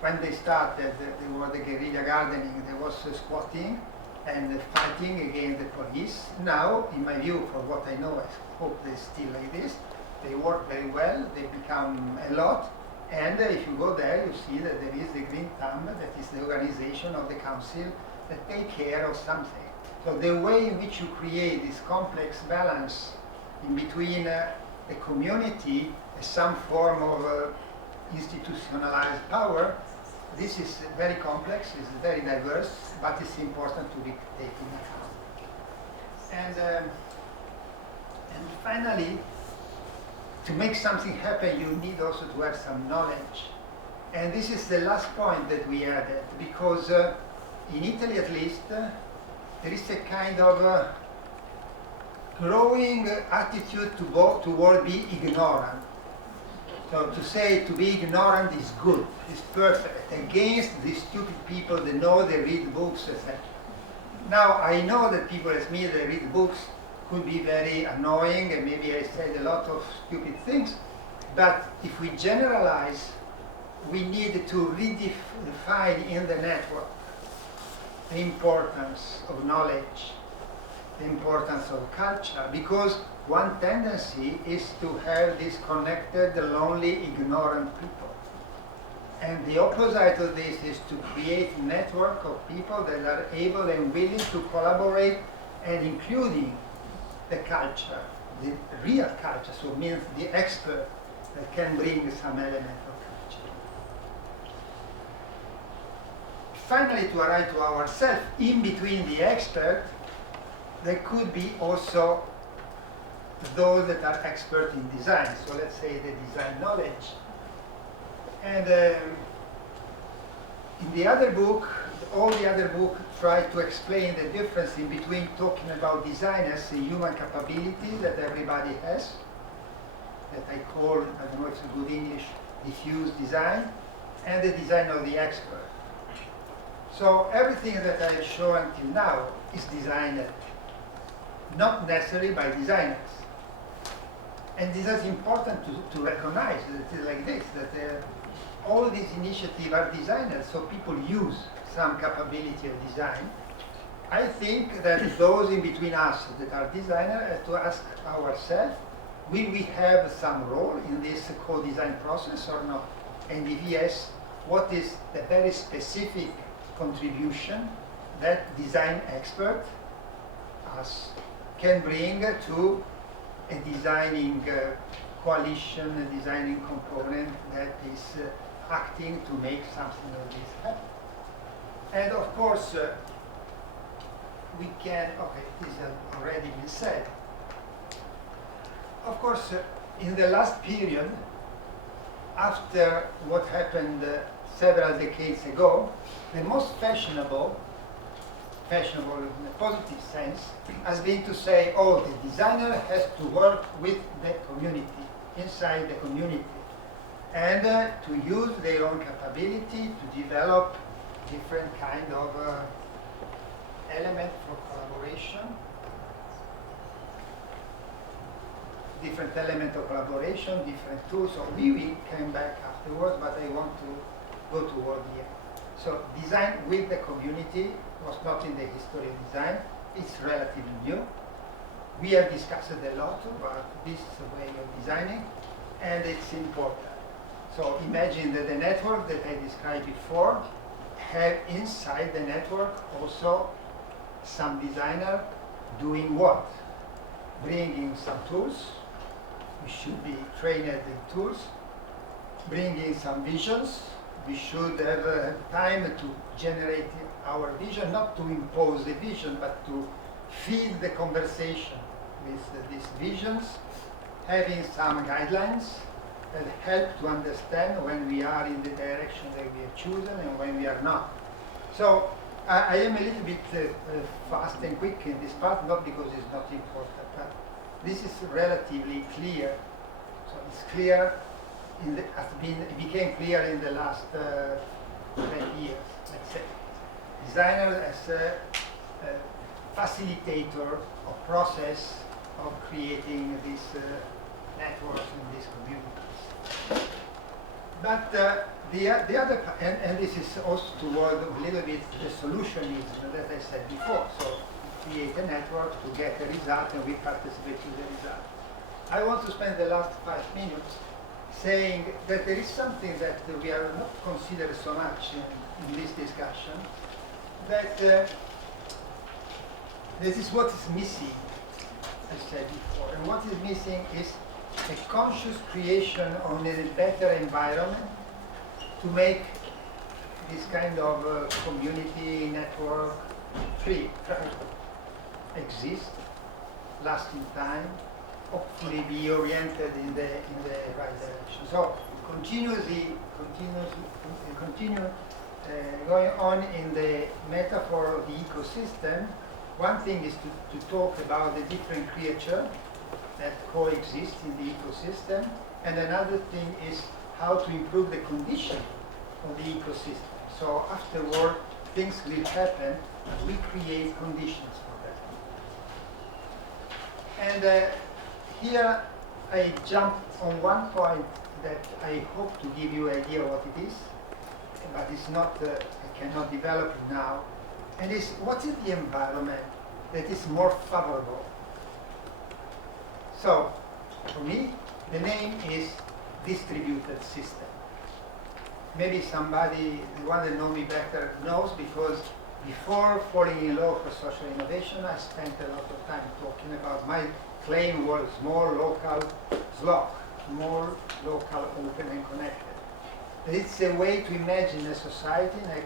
When they started, there was the guerrilla gardening, there was squatting and fighting against the police. Now, in my view, for what I know, I hope they're still like this. They work very well, they become a lot, and if you go there, you see that there is the Green Thumb, that is the organization of the council that take care of something. So the way in which you create this complex balance in between the community and some form of institutionalized power, this is very complex, it's very diverse, but it's important to be taken account. And finally, to make something happen, you need also to have some knowledge. And this is the last point that we added, because in Italy at least, there is a kind of growing attitude toward being ignorant. So to say to be ignorant is good, is perfect, against these stupid people that know they read books, etc. Now I know that people as me that read books could be very annoying, and maybe I said a lot of stupid things, but if we generalize, we need to redefine in the network the importance of knowledge, the importance of culture, because one tendency is to have disconnected, lonely, ignorant people. And the opposite of this is to create a network of people that are able and willing to collaborate, and including the culture, the real culture, so it means the expert that can bring some element of culture. Finally, to arrive to ourselves, in between the expert, there could be also those that are expert in design, so let's say the design knowledge. And in the other book, all the other book try to explain the difference in between talking about design as a human capability that everybody has, that I call, I don't know if it's a good English, diffuse design, and the design of the expert. So everything that I have shown until now is designed, not necessarily by designers. And this is important to recognize that it is like this, that all these initiatives are designed so people use some capability of design. I think that those in between us that are designers have to ask ourselves, will we have some role in this co-design process or not? And if yes, what is the very specific contribution that design expert, us, can bring to a designing coalition, a designing component that is acting to make something of this happen. And of course, we can, okay, this has already been said. Of course, in the last period, after what happened several decades ago, the most fashionable in a positive sense, has been to say, oh, the designer has to work with the community, inside the community, and to use their own capability to develop different kind of element for collaboration, different different tools. So we came back afterwards, but I want to go toward the end. So design with the community was not in the history of design. It's relatively new. We have discussed it a lot about this way of designing, and it's important. So imagine that the network that I described before have inside the network also some designer doing what? Bringing some tools. We should be trained in tools. Bringing some visions. We should have time to generate our vision, not to impose the vision, but to feed the conversation with these visions, having some guidelines that help to understand when we are in the direction that we have chosen and when we are not. So I am a little bit fast and quick in this part, not because it's not important, but this is relatively clear. So it's clear, it became clear in the last 10 years, let's say. Designers as a facilitator of process of creating these networks in these communities. But the other, and this is also toward a little bit the solutionism that I said before. So create a network to get a result and we participate in the result. I want to spend the last 5 minutes saying that there is something that we are not considered so much in this discussion, that this is what is missing, I said before. And what is missing is a conscious creation of a better environment to make this kind of community network free, exist, last in time, hopefully be oriented in the right direction. So continue going on in the metaphor of the ecosystem. One thing is to talk about the different creatures that coexist in the ecosystem, and another thing is how to improve the condition of the ecosystem. So afterward, things will happen, and we create conditions for that. And here I jump on one point that I hope to give you an idea what it is, but it's not, I cannot develop it now. And it's what is the environment that is more favorable? So, for me, the name is distributed system. Maybe somebody, the one that knows me better, knows, because before falling in love with social innovation, I spent a lot of time talking about my claim was more local SLOC, more local, open and connected. It's a way to imagine a society in a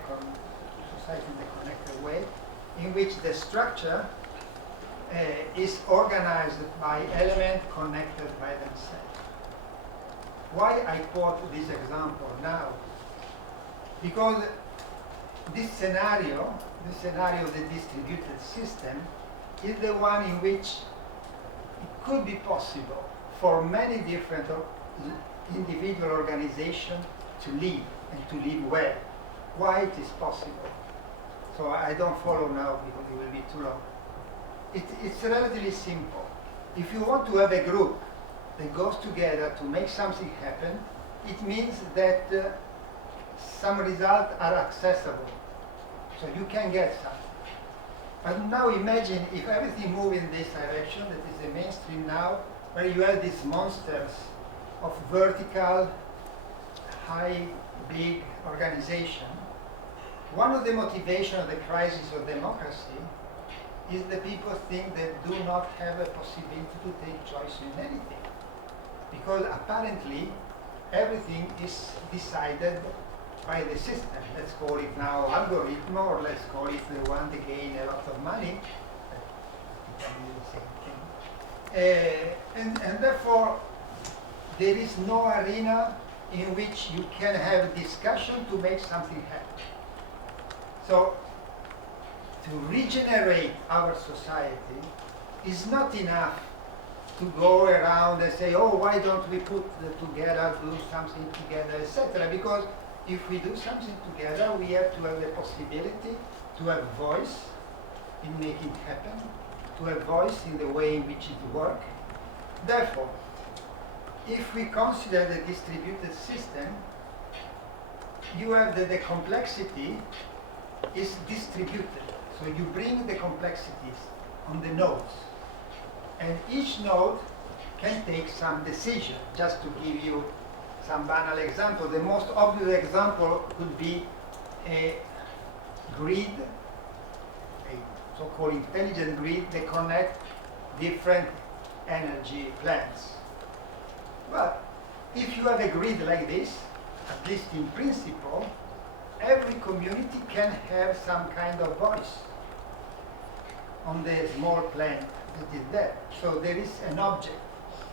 connected way, in which the structure is organized by elements connected by themselves. Why I quote this example now? Because this scenario of the distributed system, is the one in which it could be possible for many different individual organizations to live and to live well. Why it is possible? So I don't follow now because it will be too long. It's relatively simple. If you want to have a group that goes together to make something happen, it means that some results are accessible. So you can get some. But now imagine if everything moves in this direction, that is the mainstream now, where you have these monsters of vertical, high, big organization. One of the motivations of the crisis of democracy is that people think they do not have a possibility to take choice in anything. Because apparently everything is decided by the system. Let's call it now algorithm, or let's call it the one that gain a lot of money. It can be the same thing. And therefore, there is no arena in which you can have discussion to make something happen. So, to regenerate our society is not enough to go around and say, oh, why don't we put together, do something together, etc. Because if we do something together, we have to have the possibility to have voice in making it happen, to have voice in the way in which it works. Therefore, if we consider the distributed system, you have that the complexity is distributed. So you bring the complexities on the nodes. And each node can take some decision. Just to give you some banal example, the most obvious example could be a grid, a so-called intelligent grid that connect different energy plants. But if you have a grid like this, at least in principle, every community can have some kind of voice on the small plant that is there. So there is an object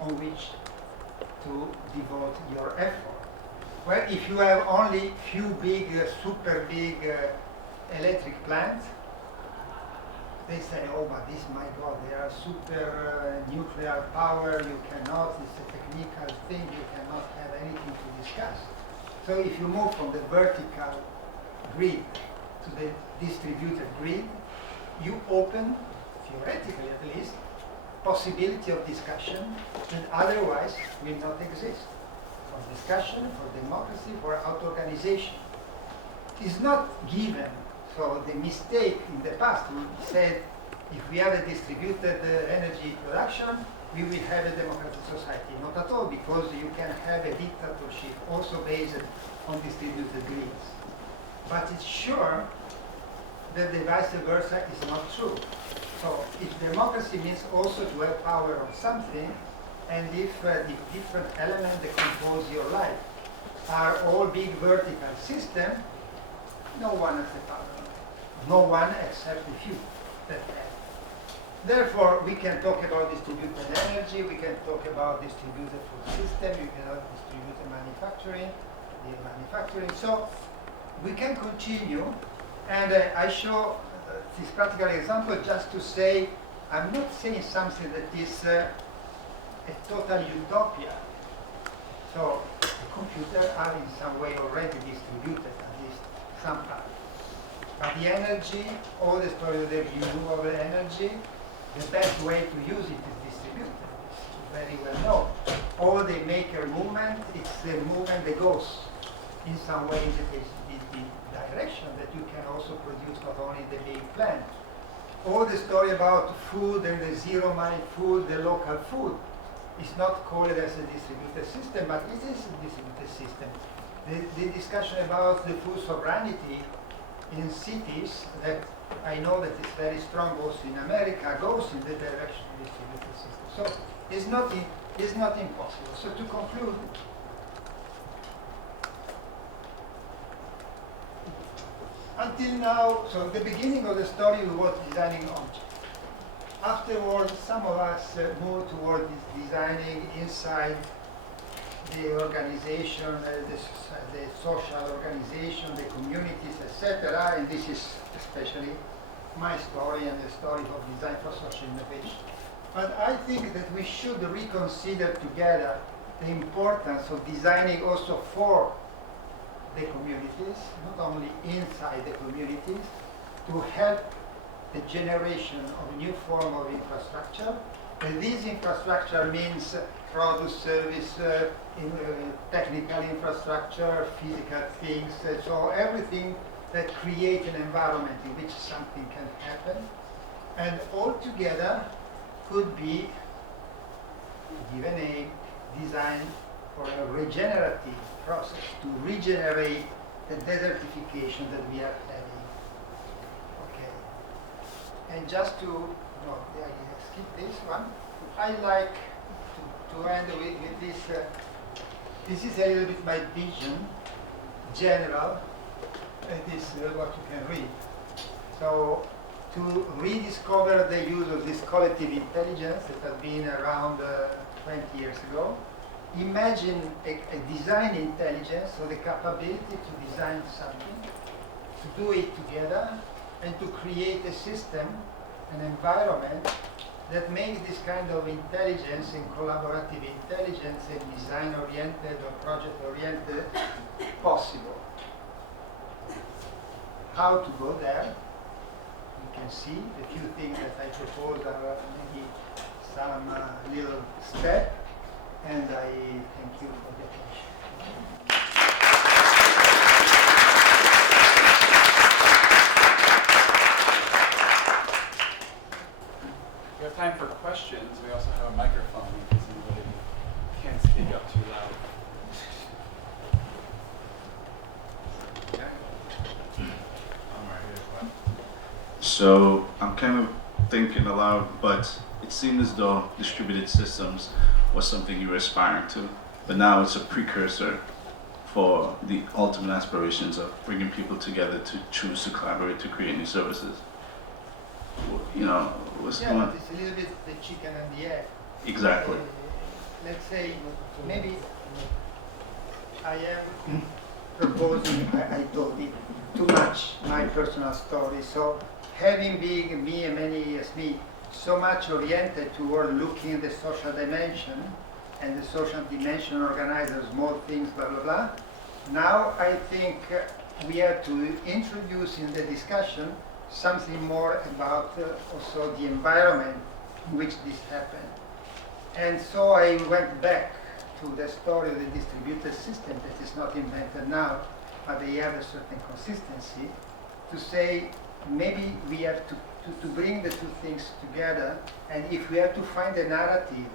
on which to devote your effort. Where if you have only few big, super big electric plant, they say, oh, but this, my God, they are super nuclear power, you cannot, it's a technical thing, you cannot have anything to discuss. So if you move from the vertical grid to the distributed grid, you open, theoretically at least, possibility of discussion that otherwise will not exist. For discussion, for democracy, for auto-organization. It's not given. So the mistake in the past, we said, if we have a distributed energy production, we will have a democratic society. Not at all, because you can have a dictatorship also based on distributed grids. But it's sure that the vice versa is not true. So if democracy means also to have power on something, and if the different elements that compose your life are all big vertical system, no one has the power. No one except a few that have. Therefore, we can talk about distributed energy, we can talk about distributed food system, you cannot distribute the manufacturing. So we can continue, and I show this practical example just to say, I'm not saying something that is a total utopia. So the computers are in some way already distributed, at least some part. But the energy, all the story of the renewable energy, the best way to use it is distributed. It's very well known. All the maker movement, it's a movement that goes in some way in the direction that you can also produce not only the big plant. All the story about food and the zero money food, the local food, is not called as a distributed system, but it is a distributed system. The discussion about the food sovereignty in cities that I know that is very strong also in America goes in the direction of distributed system. So it's not impossible. So to conclude, until now, so the beginning of the story was designing objects. Afterwards, some of us moved toward this designing inside the organization, the social organization, the communities, etc. And this is especially my story and the story of design for social innovation. But I think that we should reconsider together the importance of designing also for the communities, not only inside the communities, to help the generation of a new form of infrastructure. And this infrastructure means product, service, technical infrastructure, physical things, so everything that creates an environment in which something can happen. And all together could be given a design for a regenerative process to regenerate the desertification that we are having. Okay. And just to, no, I skip this one. I like to end with this. This is a little bit my vision, general. This is what you can read. So, to rediscover the use of this collective intelligence that had been around 20 years ago. Imagine a design intelligence, so the capability to design something, to do it together, and to create a system, an environment that makes this kind of intelligence and collaborative intelligence and design-oriented or project-oriented possible. How to go there? You can see the few things that I propose are maybe some little step, and I thank you for the attention. We have time for questions. We also have a microphone in case anybody can't speak up too loud. So I'm kind of thinking aloud, but it seemed as though distributed systems was something you were aspiring to, but now it's a precursor for the ultimate aspirations of bringing people together to choose to collaborate to create new services. You know, what's yeah, going but it's a little bit the chicken and the egg. Exactly. Let's say maybe I am proposing, I told it, too much my personal story. So having been me and many years me so much oriented toward looking at the social dimension, and the social dimension organizes small things, blah, blah, blah. Now I think we have to introduce in the discussion something more about also the environment in which this happened. And so I went back to the story of the distributed system that is not invented now, but they have a certain consistency, to say maybe we have to bring the two things together, and if we have to find a narrative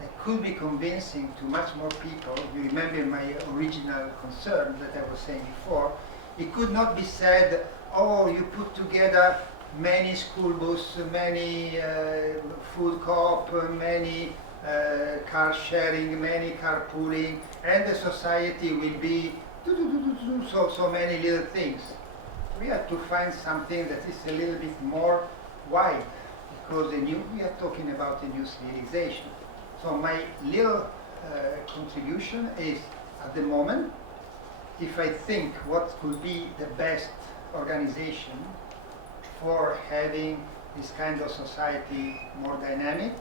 that could be convincing to much more people, you remember my original concern that I was saying before, it could not be said, oh, you put together many school buses, many food co-op, many car sharing, many carpooling, and the society will be so many little things. We have to find something that is a little bit more wide, because we are talking about a new civilization. So my little contribution is, at the moment, if I think what could be the best organization for having this kind of society more dynamic,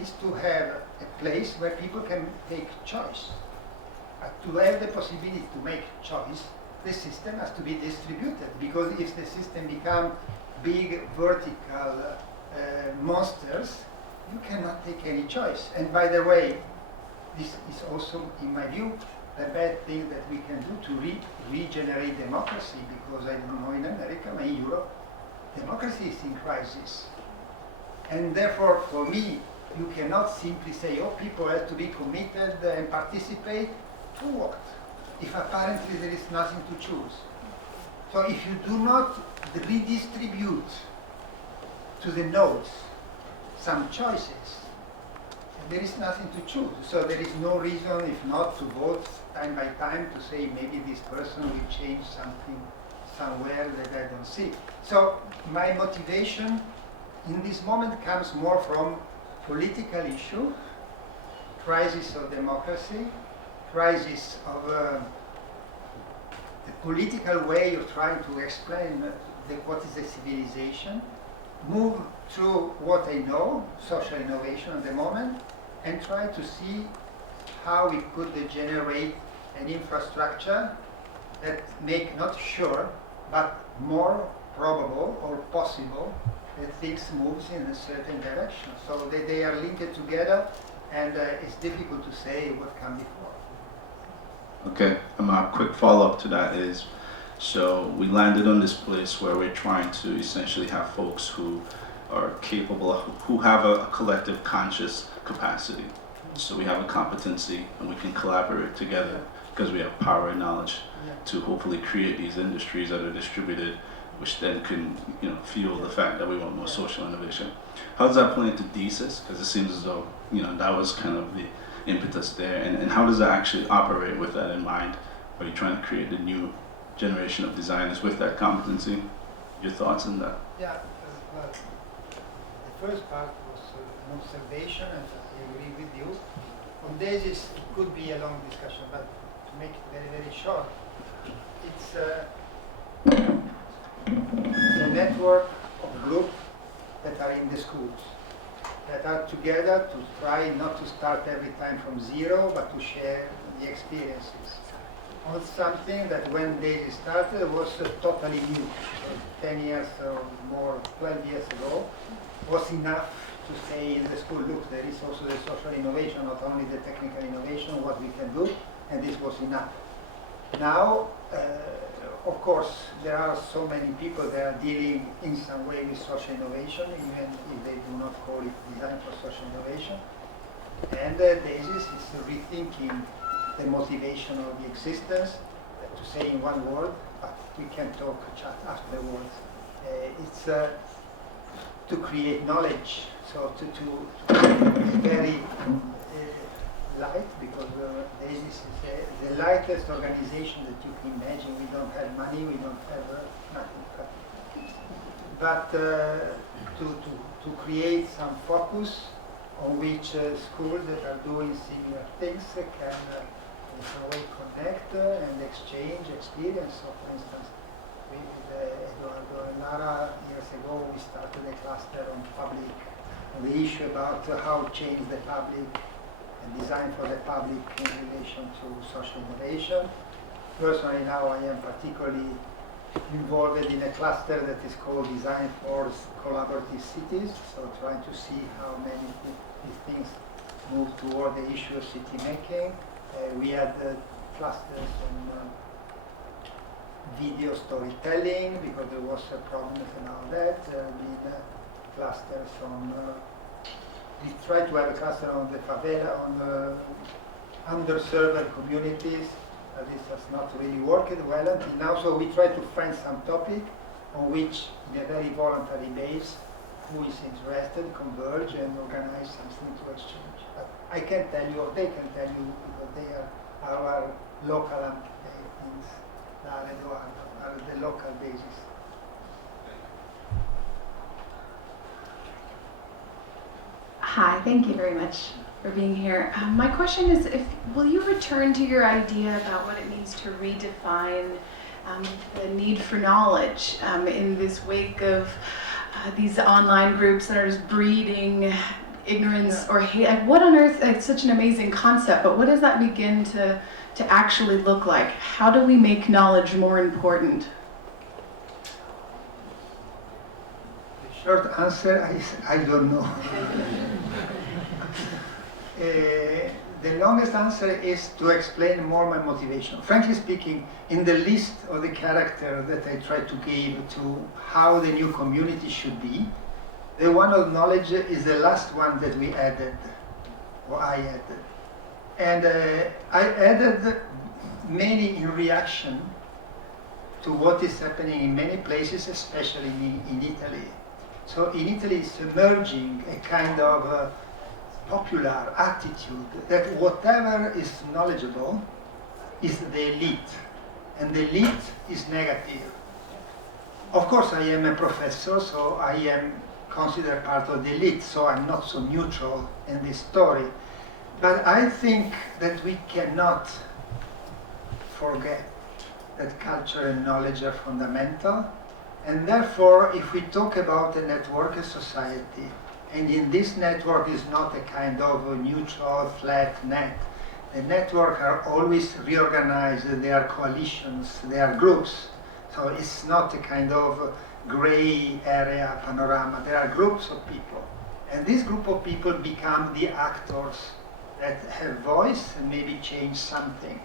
is to have a place where people can take choice. To have the possibility to make choice, the system has to be distributed, because if the system becomes big vertical monsters, you cannot take any choice. And by the way, this is also, in my view, the bad thing that we can do to regenerate democracy, because I don't know in America, but in Europe, democracy is in crisis. And therefore, for me, you cannot simply say, oh, people have to be committed and participate. To what? If apparently there is nothing to choose. So if you do not redistribute to the nodes some choices, there is nothing to choose. So there is no reason, if not, to vote time by time to say maybe this person will change something somewhere that I don't see. So my motivation in this moment comes more from political issue, crisis of democracy, crisis of the political way of trying to explain what is a civilization, move through what I know, social innovation at the moment, and try to see how we could generate an infrastructure that make not sure, but more probable or possible that things moves in a certain direction. So they are linked together, and it's difficult to say what come before. Okay, a quick follow-up to that is, so we landed on this place where we're trying to essentially have folks who are capable, who have a collective conscious capacity. So we have a competency and we can collaborate together because we have power and knowledge to hopefully create these industries that are distributed, which then can, fuel the fact that we want more social innovation. How does that play into thesis? Because it seems as though, that was kind of the impetus there, and how does that actually operate with that in mind? Are you trying to create a new generation of designers with that competency? Your thoughts on that? Yeah, well, the first part was an observation, and I agree with you. On this, it could be a long discussion, but to make it very, very short, it's a network of groups that are in the schools, that are together to try not to start every time from zero, but to share the experiences on something that when they started was totally new. 10 years or more, 12 years ago, was enough to say in the school, look, there is also the social innovation, not only the technical innovation, what we can do, and this was enough. Now, of course, there are so many people that are dealing in some way with social innovation, even if they do not call it design for social innovation. And the basis is rethinking the motivation of the existence, to say in one word, but we can talk chat afterwards. It's to create knowledge, so to very light, because this is the lightest organization that you can imagine. We don't have money, we don't have nothing. But to create some focus on which schools that are doing similar things can in some way connect and exchange experience. So, for instance, with Eduardo and Lara years ago, we started a cluster on public, on the issue about how change the public and design for the public in relation to social innovation. Personally now I am particularly involved in a cluster that is called Design for Collaborative Cities, so trying to see how many these things move toward the issue of city making. We had clusters on video storytelling because there was a problem about that. Clusters on, we tried to have a cluster on the favela, on the underserved communities. This has not really worked well until now, so we try to find some topic on which, in a very voluntary base, who is interested, converge and organize something to exchange. But I can tell you, or they can tell you, because they are our local things, are the local basis. Hi, thank you very much for being here. My question is, will you return to your idea about what it means to redefine the need for knowledge in this wake of these online groups that are just breeding ignorance or hate? Like, what on earth, it's such an amazing concept, but what does that begin to actually look like? How do we make knowledge more important? The short answer is, I don't know. The longest answer is to explain more my motivation. Frankly speaking, in the list of the character that I try to give to how the new community should be, the one of knowledge is the last one that we added, or I added. And I added mainly in reaction to what is happening in many places, especially in Italy. So in Italy is emerging a kind of popular attitude that whatever is knowledgeable is the elite, and the elite is negative. Of course, I am a professor, so I am considered part of the elite, so I'm not so neutral in this story. But I think that we cannot forget that culture and knowledge are fundamental, and therefore, if we talk about a networked society, and in this network is not a kind of a neutral, flat net. The network are always reorganized, they are coalitions, they are groups. So it's not a kind of gray area panorama. There are groups of people. And this group of people become the actors that have voice and maybe change something.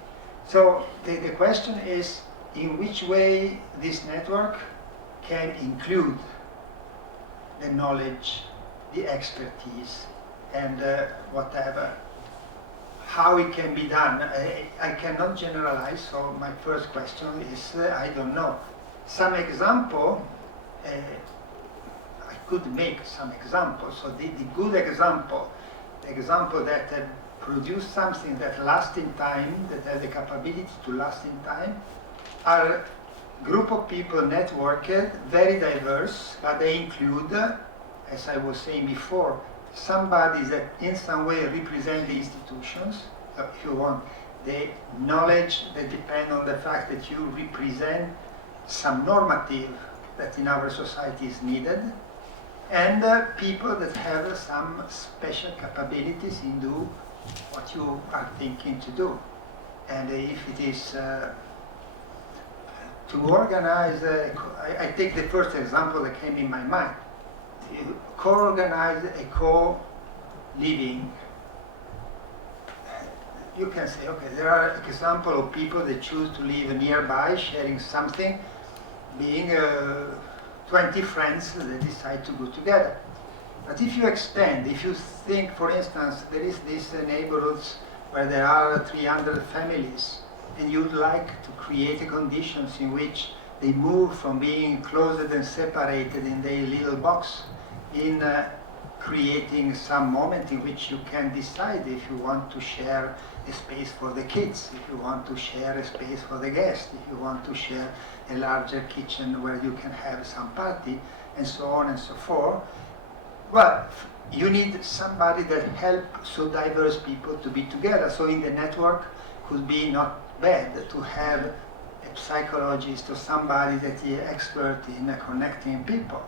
So the question is, in which way this network can include the knowledge, the expertise, and whatever. How it can be done, I cannot generalize, so my first question is, I don't know. Some example, I could make some examples. So the good example, the example that produce something that lasts in time, that has the capability to last in time, are group of people networked, very diverse, but they include, as I was saying before, somebody that in some way represent the institutions. So if you want, the knowledge that depend on the fact that you represent some normative that in our society is needed, and people that have some special capabilities in do what you are thinking to do. And if it is to organize, I take the first example that came in my mind. Co-organize a co-living. You can say, okay, there are examples of people that choose to live nearby, sharing something, being 20 friends that decide to go together. But if you extend, if you think, for instance, there is this neighborhoods where there are 300 families, and you'd like to create conditions in which they move from being closed and separated in their little box, in creating some moment in which you can decide if you want to share a space for the kids, if you want to share a space for the guests, if you want to share a larger kitchen where you can have some party, and so on and so forth. Well, you need somebody that helps so diverse people to be together. So in the network could be not bad to have a psychologist or somebody that is expert in connecting people.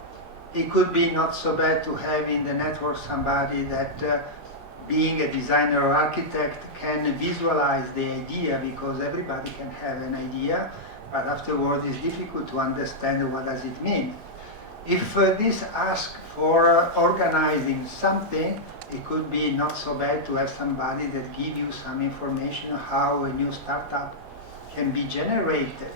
It could be not so bad to have in the network somebody that being a designer or architect can visualize the idea, because everybody can have an idea, but afterwards it's difficult to understand what does it mean. If this asks for organizing something, it could be not so bad to have somebody that give you some information how a new startup can be generated.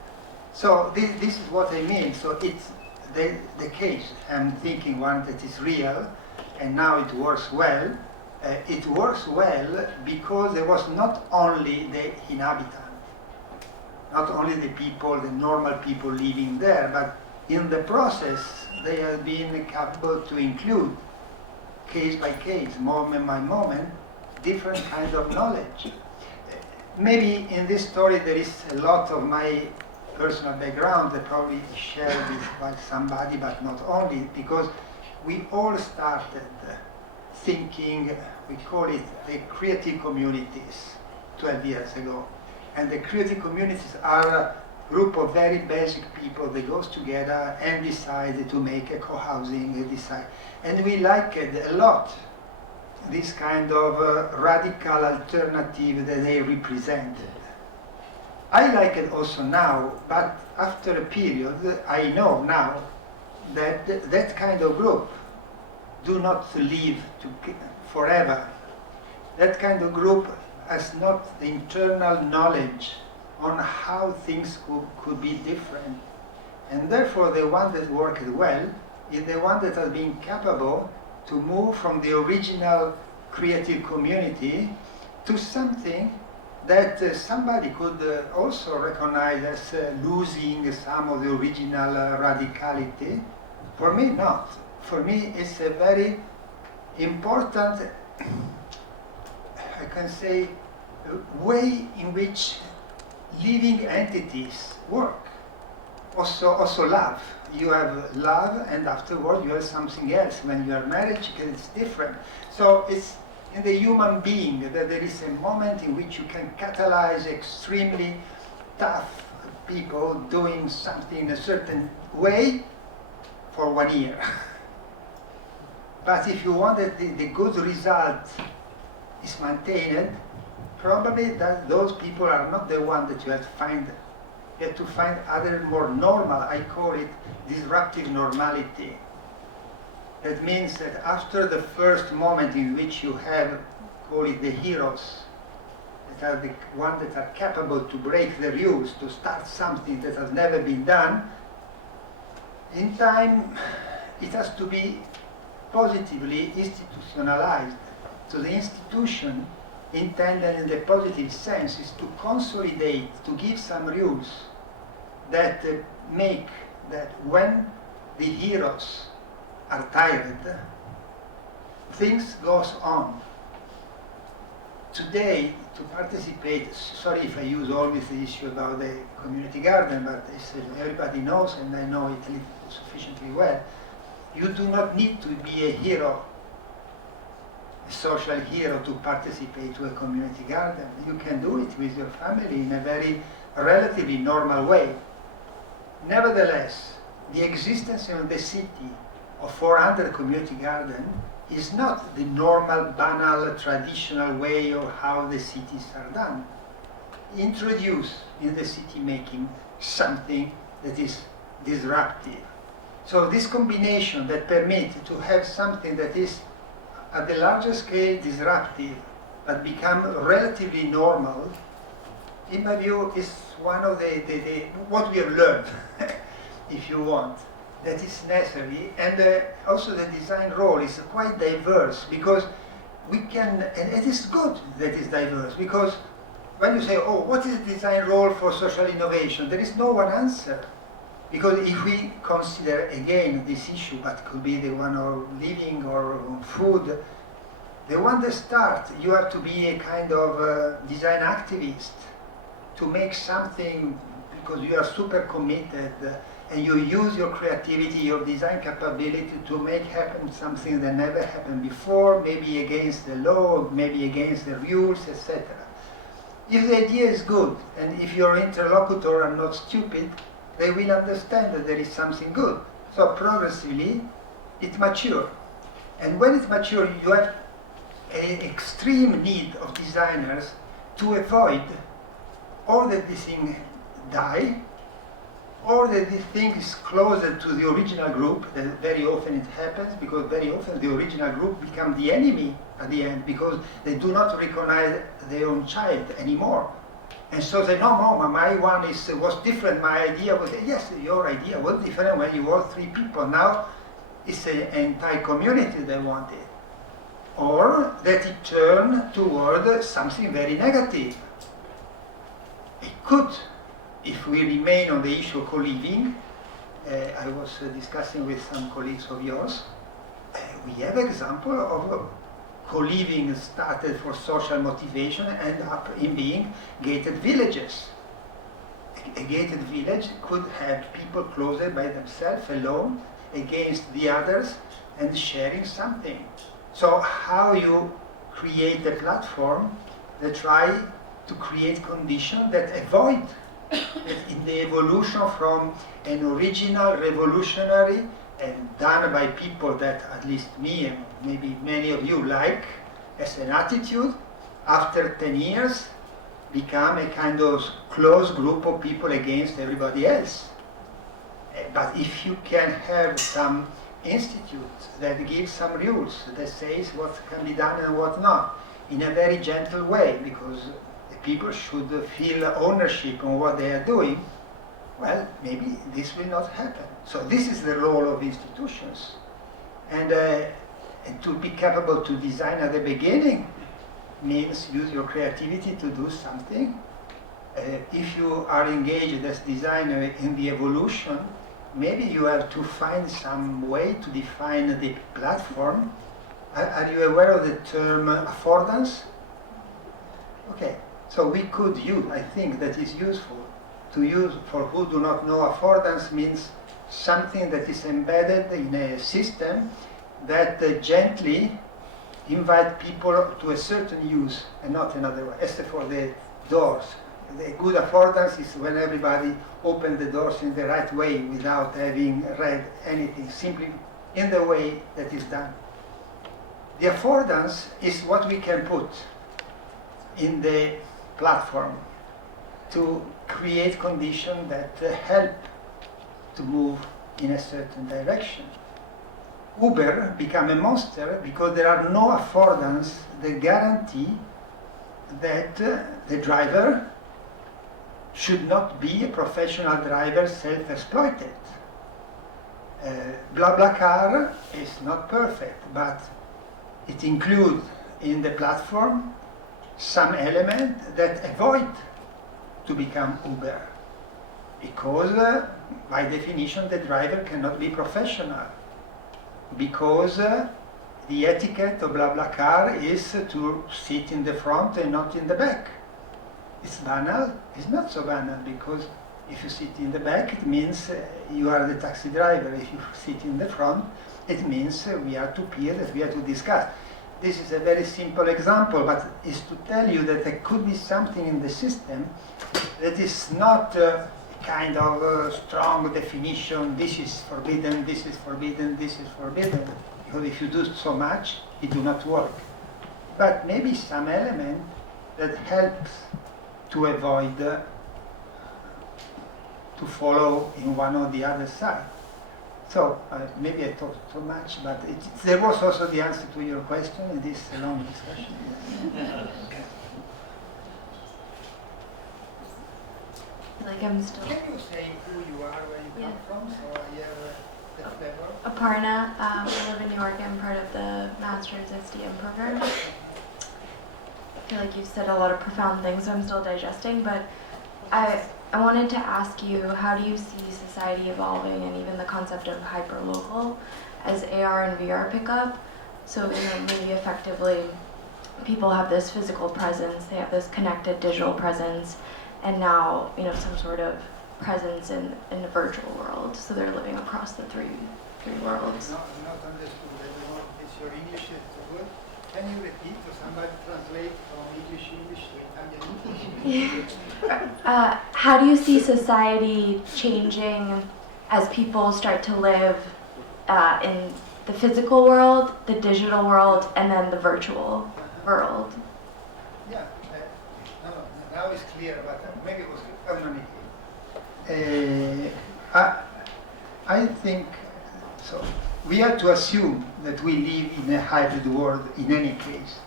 So this is what I mean. So it's the case. I'm thinking one that is real, and now it works well. It works well because there was not only the inhabitant, not only the people, the normal people living there, but in the process they have been capable to include, case by case, moment by moment, different kinds of knowledge. Maybe in this story there is a lot of my personal background that probably shared with by somebody, but not only, because we all started thinking, we call it the creative communities 12 years ago. And the creative communities are a group of very basic people that goes together and decide to make a co-housing, decide. And we liked a lot this kind of radical alternative that they represented. I like it also now, but after a period, I know now that that kind of group do not live forever. That kind of group has not the internal knowledge on how things could be different. And therefore the one that worked well is the one that has been capable to move from the original creative community to something that somebody could also recognize as losing some of the original radicality. For me, not. For me, it's a very important, I can say, way in which living entities work. Also love. You have love, and afterward you have something else. When you are married, it's different. So it's in the human being that there is a moment in which you can catalyze extremely tough people doing something in a certain way for 1 year. But if you want that the good result is maintained, probably that those people are not the one that you have to find. You have to find other more normal, I call it disruptive normality. That means that after the first moment in which you have, call it the heroes, that are the ones that are capable to break the rules, to start something that has never been done, in time it has to be positively institutionalized. So the institution, intended in the positive sense, is to consolidate, to give some rules that make that when the heroes are tired, things goes on. Today, to participate, sorry if I use always the issue about the community garden, but everybody knows, and I know it sufficiently well, you do not need to be a hero, a social hero, to participate to a community garden. You can do it with your family in a very relatively normal way. Nevertheless, the existence in the city of 400 community gardens is not the normal, banal, traditional way of how the cities are done. Introduce in the city making something that is disruptive. So this combination that permits to have something that is at the larger scale disruptive but become relatively normal, in my view, is one of what we have learned, if you want, that is necessary. And also the design role is quite diverse, because we can, and it is good that it's diverse, because when you say, oh, what is the design role for social innovation? There is no one answer. Because if we consider again this issue, but could be the one of living or food, the one that starts, you have to be a kind of design activist to make something, because you are super committed and you use your creativity, your design capability to make happen something that never happened before, maybe against the law, maybe against the rules, etc. If the idea is good, and if your interlocutor are not stupid, they will understand that there is something good. So progressively, it matures. And when it matures, you have an extreme need of designers to avoid or that this thing die, or that this thing is closer to the original group. That very often it happens, because very often the original group become the enemy at the end, because they do not recognize their own child anymore. And so they know, no, my one was different, my idea was, yes, your idea was different when you were 3 people. Now it's an entire community they wanted. Or that it turned toward something very negative. It could, if we remain on the issue of co-living. I was discussing with some colleagues of yours. We have example of co-living started for social motivation and end up in being gated villages. A gated village could have people closer by themselves, alone, against the others, and sharing something. So how you create a platform that try to create conditions that avoid that in the evolution from an original revolutionary and done by people that at least me and maybe many of you like as an attitude, after 10 years become a kind of close group of people against everybody else. But if you can have some institute that gives some rules, that says what can be done and what not, in a very gentle way, because the people should feel ownership on what they are doing, well, maybe this will not happen. So this is the role of institutions. And to be capable to design at the beginning means use your creativity to do something. If you are engaged as designer in the evolution, maybe you have to find some way to define the platform. Are you aware of the term affordance? Okay, so we could use, I think that is useful, to use, for who do not know, affordance means something that is embedded in a system that gently invite people to a certain use and not another one. As for the doors, the good affordance is when everybody opens the doors in the right way without having read anything, simply in the way that is done. The affordance is what we can put in the platform to create conditions that help to move in a certain direction. Uber become a monster because there are no affordance that guarantee that the driver should not be a professional driver self-exploited. BlaBlaCar is not perfect, but it includes in the platform some element that avoid to become Uber, because by definition the driver cannot be professional, because the etiquette of BlaBlaCar is to sit in the front and not in the back. It's banal. It's not so banal, because if you sit in the back, it means you are the taxi driver. If you sit in the front, it means we are two peers that we have to discuss. This is a very simple example, but it's to tell you that there could be something in the system that is not a kind of strong definition, this is forbidden, this is forbidden, this is forbidden. Because if you do so much, it do not work. But maybe some element that helps to avoid to follow in one or the other side. So maybe I talked too much, but there was also the answer to your question in this long discussion. Like I'm still. Can you say who you are, where you come from, so I have the flavor? Aparna. I live in New York. I'm part of the Master's SDM program. I feel like you said a lot of profound things, so I'm still digesting, but I wanted to ask you, how do you see society evolving, and even the concept of hyperlocal as AR and VR pick up? So, maybe effectively people have this physical presence, they have this connected digital presence, and now, some sort of presence in a virtual world. So they're living across the three worlds. Not understood. I don't know if your English is good. Can you repeat or somebody translate from English to Italian? How do you see society changing as people start to live in the physical world, the digital world, and then the virtual world? Yeah, no, now it's clear, but maybe it was I think so. We have to assume that we live in a hybrid world in any case.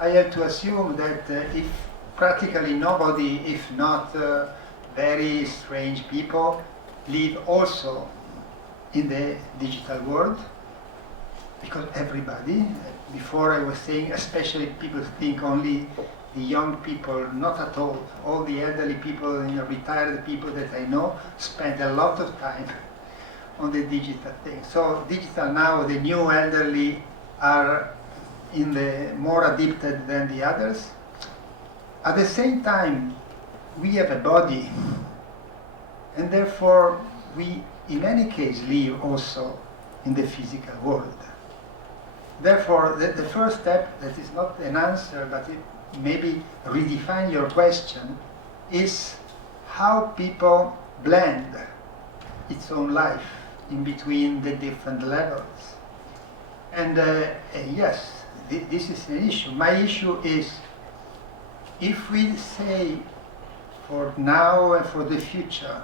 I have to assume that if practically nobody, if not very strange people, live also in the digital world, because everybody, before I was saying, especially people think only the young people, not at all the elderly people, retired people that I know, spend a lot of time on the digital thing. So digital now, the new elderly are in the more addicted than the others. At the same time, we have a body, and therefore we, in any case, live also in the physical world. Therefore, the first step, that is not an answer, but it maybe redefine your question, is how people blend its own life in between the different levels. And yes, this is an issue. My issue is, if we say for now and for the future,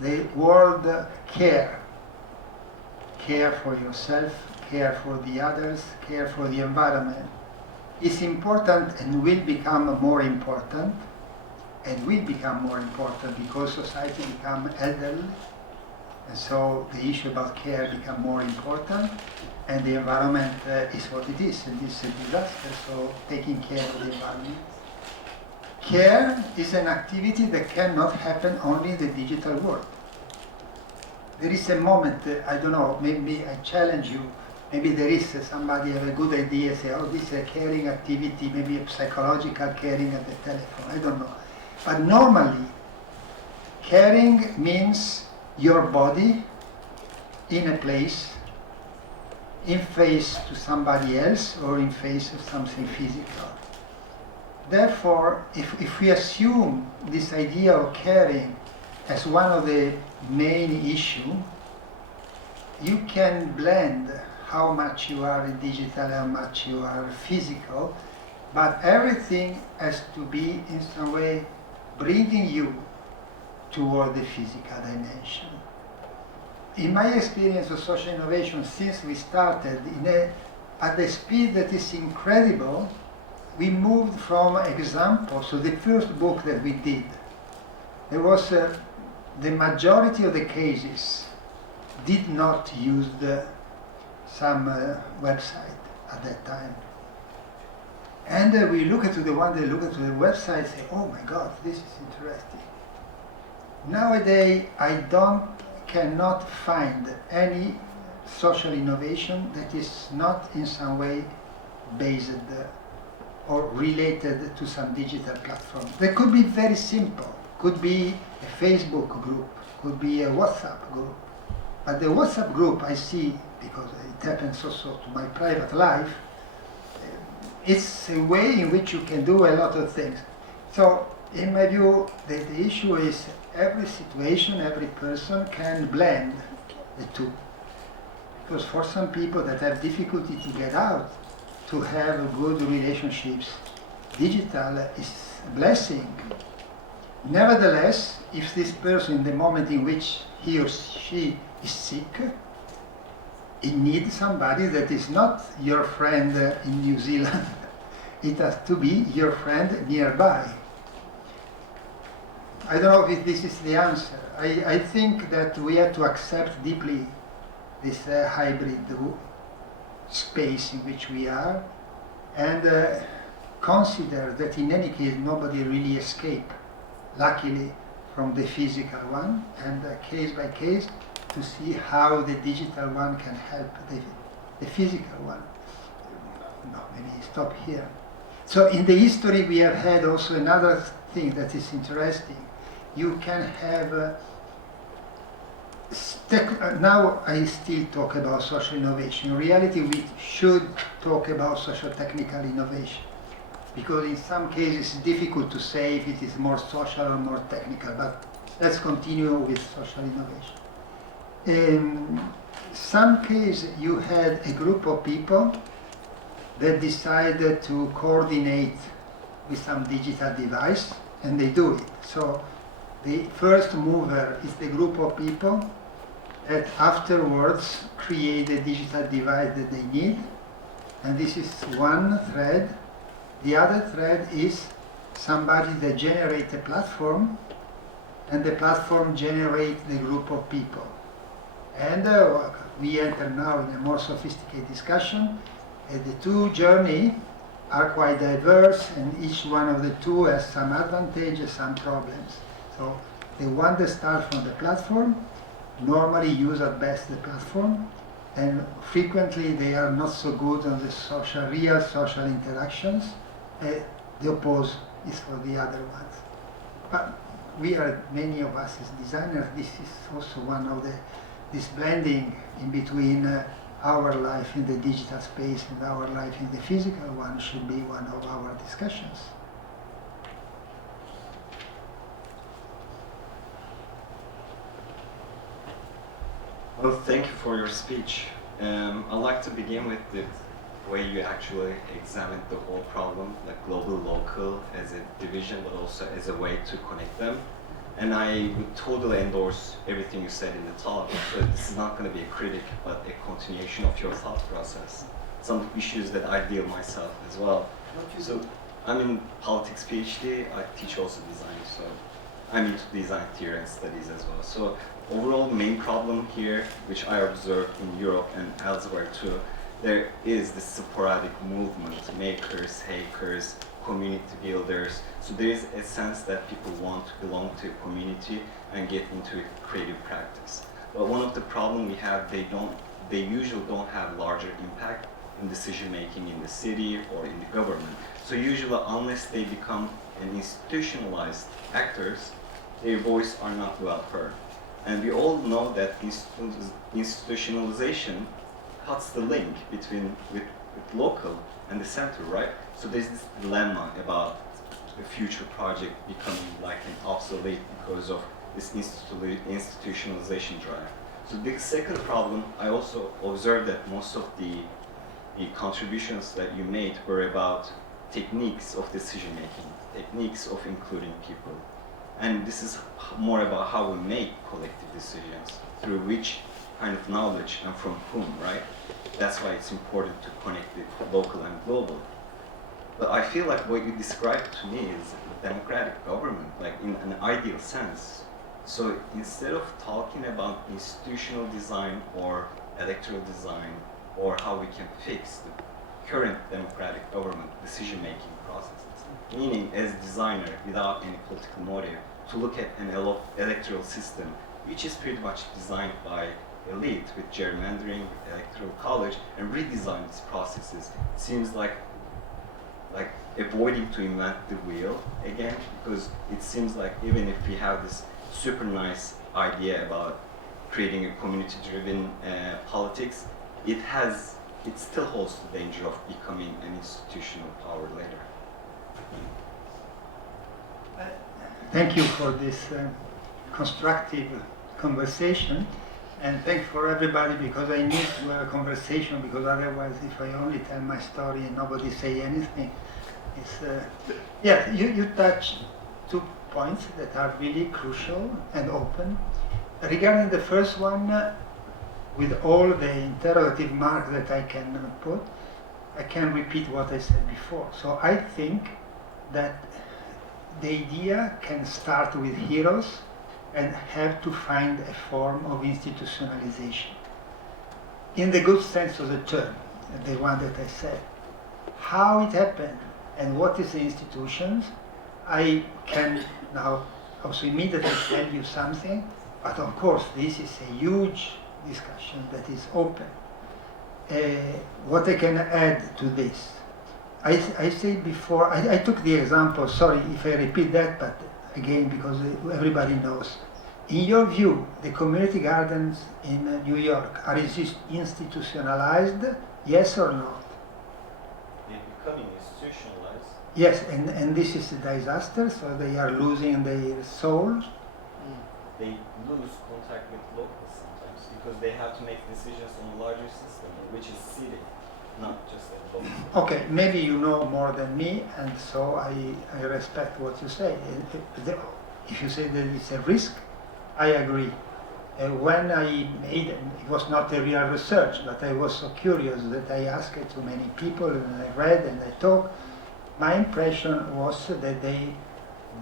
the word care for yourself, care for the others, care for the environment, is important and will become more important, because society become elderly, and so the issue about care become more important, and the environment is what it is, and it's a disaster, so taking care of the environment. Care is an activity that cannot happen only in the digital world. There is a moment, I don't know, maybe I challenge you, maybe there is somebody have a good idea, say, oh, this is a caring activity, maybe a psychological caring at the telephone, I don't know. But normally, caring means your body in a place, in face to somebody else, or in face of something physical. Therefore, if we assume this idea of caring as one of the main issues, you can blend how much you are digital, how much you are physical, but everything has to be in some way bringing you toward the physical dimension. In my experience of social innovation, since we started at the speed that is incredible, we moved from examples. So the first book that we did, there was the majority of the cases did not use some website at that time. And we look at the one that look at the website and say, oh my God, this is interesting. Nowadays, I cannot find any social innovation that is not in some way based or related to some digital platform. That could be very simple. Could be a Facebook group, could be a WhatsApp group. But the WhatsApp group I see, because it happens also to my private life, it's a way in which you can do a lot of things. So in my view, the issue is every situation, every person can blend the two. Because for some people that have difficulty to get out, to have good relationships, digital is a blessing. Nevertheless, if this person, in the moment in which he or she is sick, it needs somebody that is not your friend in New Zealand. It has to be your friend nearby. I don't know if this is the answer. I think that we have to accept deeply this hybrid space in which we are, and consider that in any case nobody really escapes, luckily, from the physical one, and case by case to see how the digital one can help the physical one. No, maybe stop here. So in the history we have had also another thing that is interesting. You can have Now I still talk about social innovation. In reality, we should talk about social technical innovation, because in some cases it's difficult to say if it is more social or more technical, but let's continue with social innovation. In some case, you had a group of people that decided to coordinate with some digital device, and they do it. So the first mover is the group of people that afterwards create the digital device that they need, and this is one thread. The other thread is somebody that generates a platform, and the platform generates the group of people. And we enter now in a more sophisticated discussion. The two journeys are quite diverse, and each one of the two has some advantages, some problems. So the one that starts from the platform normally use at best the platform, and frequently they are not so good on the real social interactions. The opposite is for the other ones. But we are, many of us as designers, this is also one of this blending in between our life in the digital space and our life in the physical one should be one of our discussions. Well, thank you for your speech. I'd like to begin with the way you actually examined the whole problem, like global, local, as a division, but also as a way to connect them. And I would totally endorse everything you said in the talk. So this is not going to be a critic, but a continuation of your thought process. Some issues that I deal myself as well. So I'm in politics PhD. I teach also design, so I'm into design theory and studies as well. So overall main problem here, which I observe in Europe and elsewhere too, there is this sporadic movement, makers, hackers, community builders. So there is a sense that people want to belong to a community and get into a creative practice. But one of the problems we have, they usually don't have larger impact in decision making in the city or in the government. So usually unless they become an institutionalized actors, their voice are not well heard. And we all know that institutionalization cuts the link between with local and the center, right? So there's this dilemma about the future project becoming like an obsolete because of this institutionalization drive. So the second problem, I also observed that most of the contributions that you made were about techniques of decision making, techniques of including people. And this is more about how we make collective decisions, through which kind of knowledge and from whom, right? That's why it's important to connect with local and global. But I feel like what you described to me is a democratic government, like in an ideal sense. So instead of talking about institutional design or electoral design or how we can fix the current democratic government decision-making processes, meaning as a designer without any political motive, to look at an electoral system which is pretty much designed by elite with gerrymandering, with electoral college, and redesign these processes seems like avoiding to invent the wheel again, because it seems like even if we have this super nice idea about creating a community-driven politics, it still holds the danger of becoming an institutional power later. Thank you for this constructive conversation, and thank you for everybody, because I need to have a conversation, because otherwise if I only tell my story and nobody say anything, you touch 2 points that are really crucial and open. Regarding the first one, with all the interrogative marks that I can put, I can repeat what I said before. So I think that the idea can start with heroes and have to find a form of institutionalization. In the good sense of the term, the one that I said. How it happened and what is the institutions, I can now also immediately tell you something, but of course this is a huge discussion that is open. What I can add to this, I said before, I took the example, sorry if I repeat that, but again, because everybody knows, In your view, the community gardens in New York are institutionalized, yes or not? They're becoming institutionalized. Yes, and this is a disaster, so they are losing their soul. They lose contact with locals sometimes because they have to make decisions on a larger system, which is city, not just a local. Okay, maybe you know more than me, and so I respect what you say. If you say that it's a risk, I agree. When I made it was not a real research, but I was so curious that I asked it to many people, and I read and I talked. My impression was that they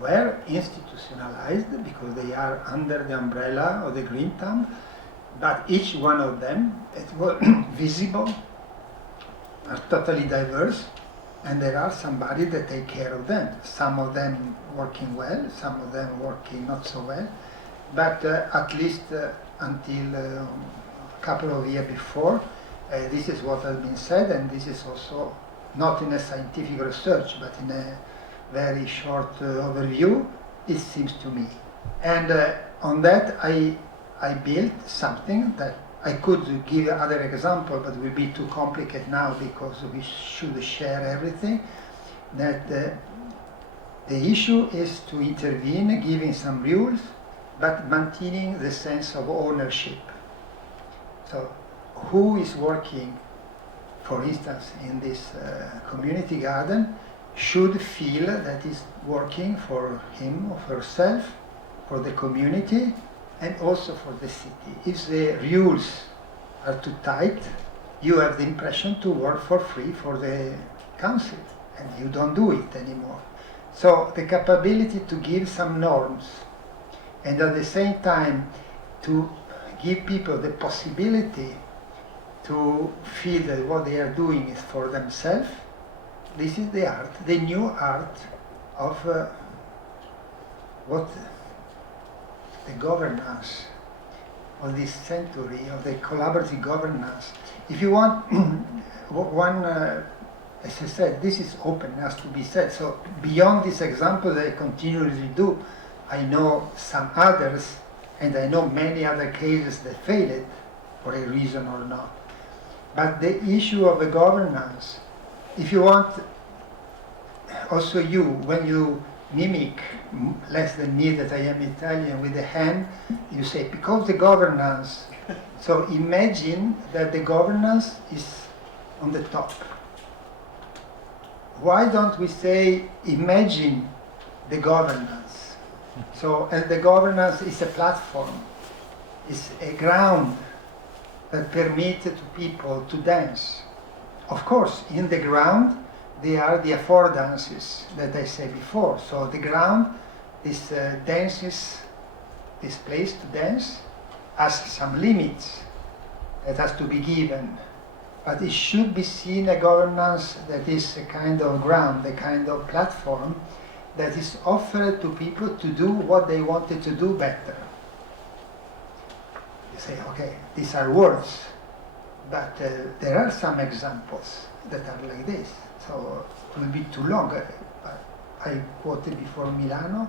were institutionalized because they are under the umbrella of the Green Thumb, but each one of them, it was visible, are totally diverse, and there are somebody that take care of them. Some of them working well, some of them working not so well, but at least until a couple of years before, this is what has been said, and this is also not in a scientific research, but in a very short overview, it seems to me. And on that, I built something that I could give other example, but it will be too complicated now because we should share everything. That the issue is to intervene, giving some rules, but maintaining the sense of ownership. So, who is working, for instance, in this community garden, should feel that is working for him or herself, for the community, and also for the city. If the rules are too tight, you have the impression to work for free for the council, and you don't do it anymore. So the capability to give some norms, and at the same time to give people the possibility to feel that what they are doing is for themselves, this is the art, the new art of what the governance of this century, of the collaborative governance. If you want, one, as I said, this is open, has to be said. So beyond this example that I continuously do, I know some others, and I know many other cases that failed for a reason or not. But the issue of the governance, if you want, also you, when you mimic, less than me that I am Italian, with the hand, you say, because the governance. So imagine that the governance is on the top. Why don't we say, imagine the governance? So, and the governance is a platform, is a ground that permits to people to dance. Of course, in the ground, they are the affordances that I said before. So the ground, this dances, this place to dance, has some limits that has to be given. But it should be seen a governance that is a kind of ground, a kind of platform that is offered to people to do what they wanted to do better. You say, okay, these are words, but there are some examples that are like this. So it will be too long. I quoted before Milano,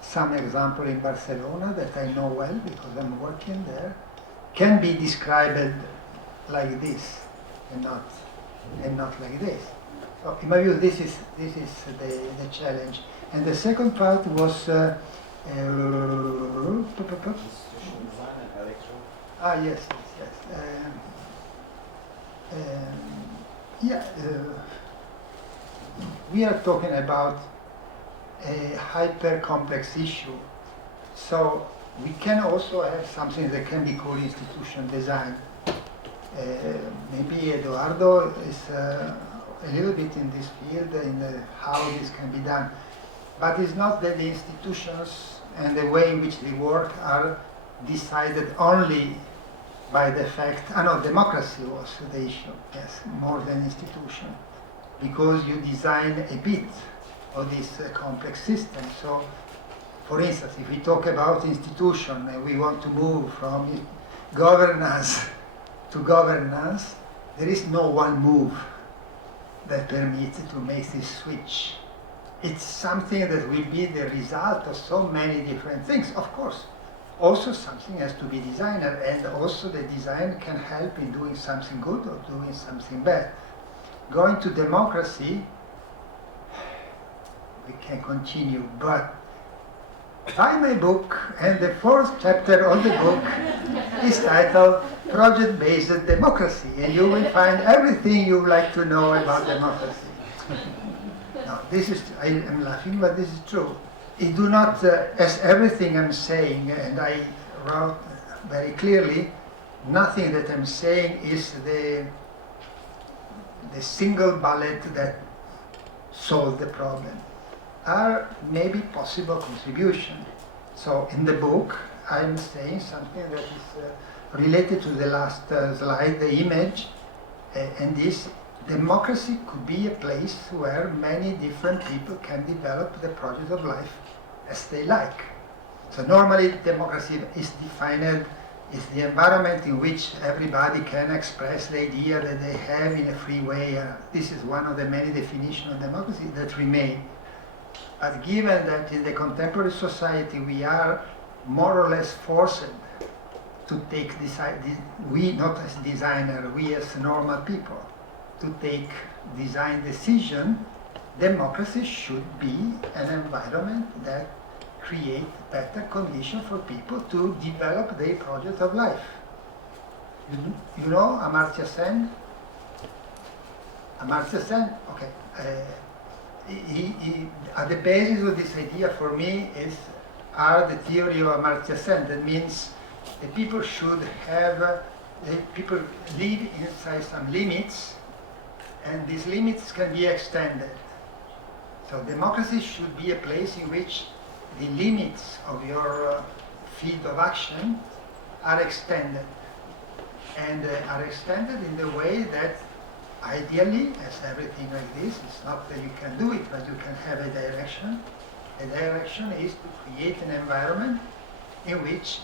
some example in Barcelona that I know well because I'm working there, can be described like this and not like this. So in my view, this is the challenge. And the second part was Institutional design and electro. yes. We are talking about a hyper-complex issue. So we can also have something that can be called institution design. Maybe Eduardo is a little bit in this field, in how this can be done. But it's not that the institutions and the way in which they work are decided only by the fact, democracy was the issue, yes, more than institution. Because you design a bit of this complex system. So, for instance, if we talk about institution and we want to move from governance to governance, there is no one move that permits to make this switch. It's something that will be the result of so many different things. Of course, also something has to be designed, and also the design can help in doing something good or doing something bad. Going to democracy, we can continue, but buy my book, and the fourth chapter of the book is titled Project-Based Democracy, and you will find everything you would like to know about democracy. No, this is, I am laughing, but this is true. I do not, as everything I'm saying, and I wrote very clearly, nothing that I'm saying is the single bullet that solves the problem. Are maybe possible contribution. So in the book, I'm saying something that is related to the last slide, the image, and this democracy could be a place where many different people can develop the project of life as they like. So normally democracy is defined as the environment in which everybody can express the idea that they have in a free way. This is one of the many definitions of democracy that remain. But given that in the contemporary society we are more or less forced to take we not as designer, we as normal people, to take design decision, democracy should be an environment that create better conditions for people to develop their project of life. You know Amartya Sen? Amartya Sen? Okay. At the basis of this idea for me are the theory of Amartya Sen. That means the people should have, people live inside some limits, and these limits can be extended. So democracy should be a place in which the limits of your field of action are extended. And are extended in the way that ideally, as everything like this, it's not that you can do it, but you can have a direction. The direction is to create an environment in which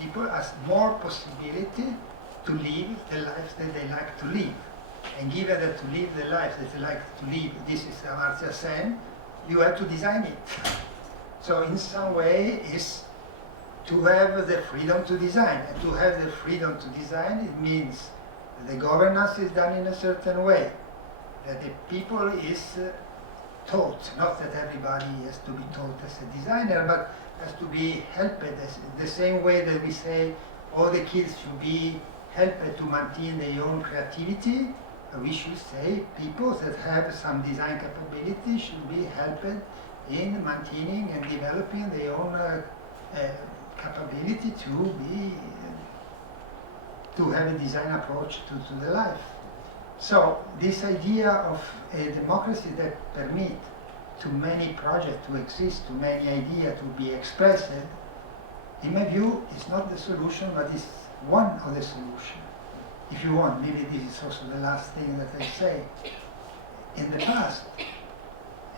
people have more possibility to live the lives that they like to live. And given that to live the life that they like to live, this is Amartya Sen, you have to design it. So in some way is to have the freedom to design. And to have the freedom to design, it means that the governance is done in a certain way, that the people is taught, not that everybody has to be taught as a designer, but has to be helped, the same way that we say all the kids should be helped to maintain their own creativity. We should say people that have some design capability should be helped in maintaining and developing their own capability to have a design approach to the life. So this idea of a democracy that permit to many projects to exist, to many ideas to be expressed, in my view, is not the solution, but is one of the solutions. If you want, maybe this is also the last thing that I say. In the past,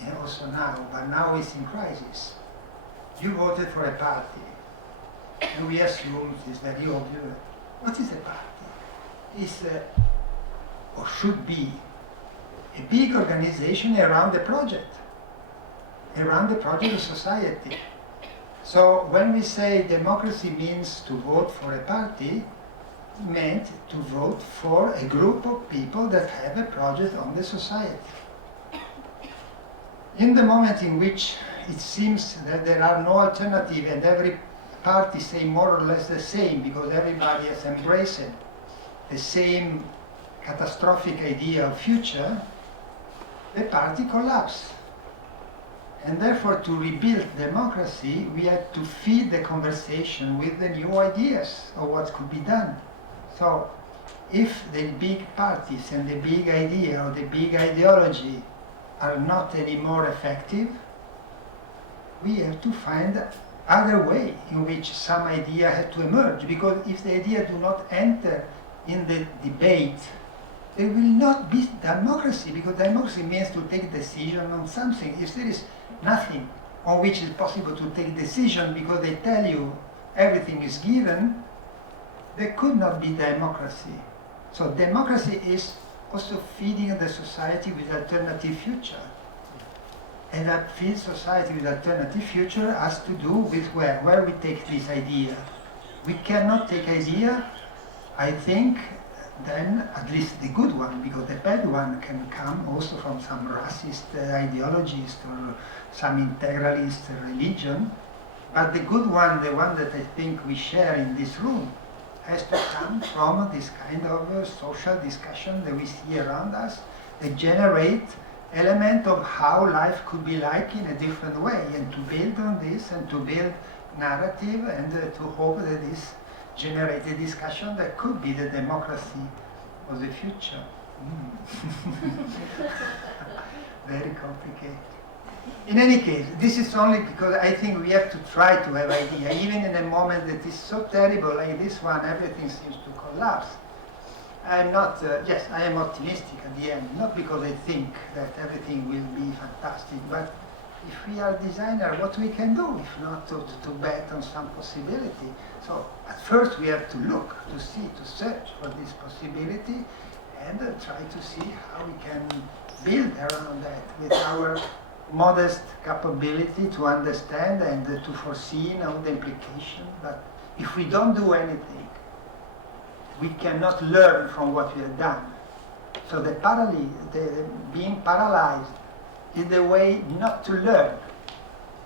and also now, but now it's in crisis, you voted for a party, and we assume it's very obvious. What is a party? It's or should be a big organization around the project of society. So when we say democracy means to vote for a party, it meant to vote for a group of people that have a project on the society. In the moment in which it seems that there are no alternative and every party say more or less the same because everybody has embraced the same catastrophic idea of future, the party collapsed. And therefore, to rebuild democracy, we had to feed the conversation with the new ideas of what could be done. So, if the big parties and the big idea or the big ideology are not anymore effective, we have to find other way in which some idea had to emerge. Because if the idea do not enter in the debate, there will not be democracy, because democracy means to take decision on something. If there is nothing on which it's possible to take decision because they tell you everything is given, there could not be democracy. So democracy is also feeding the society with alternative future. And a field society with alternative future has to do with where we take this idea. We cannot take idea, I think, then at least the good one, because the bad one can come also from some racist ideologist or some integralist religion. But the good one, the one that I think we share in this room, has to come from this kind of social discussion that we see around us, that generate element of how life could be like in a different way, and to build on this and to build narrative and to hope that this generate a discussion that could be the democracy of the future. Very complicated. In any case, this is only because I think we have to try to have idea, even in a moment that is so terrible like this one, everything seems to collapse. I'm not, yes, I am optimistic at the end, not because I think that everything will be fantastic, but if we are designer, what we can do, if not to bet on some possibility. So at first we have to look, to see, to search for this possibility, and try to see how we can build around that with our modest capability to understand and to foresee all the implications. But if we don't do anything, we cannot learn from what we have done. So the being paralyzed is the way not to learn.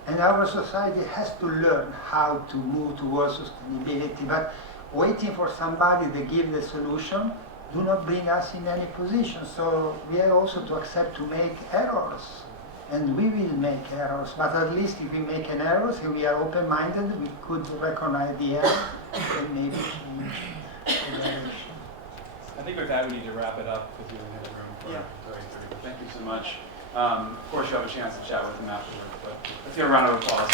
And our society has to learn how to move towards sustainability. But waiting for somebody to give the solution do not bring us in any position. So we have also to accept to make errors. And we will make errors. But at least if we make an error, if we are open-minded, we could recognize the error and maybe change the direction. I think with that we need to wrap it up because we only have room for 30. Thank you so much. Of course, you'll have a chance to chat with him afterwards, but let's give a round of applause.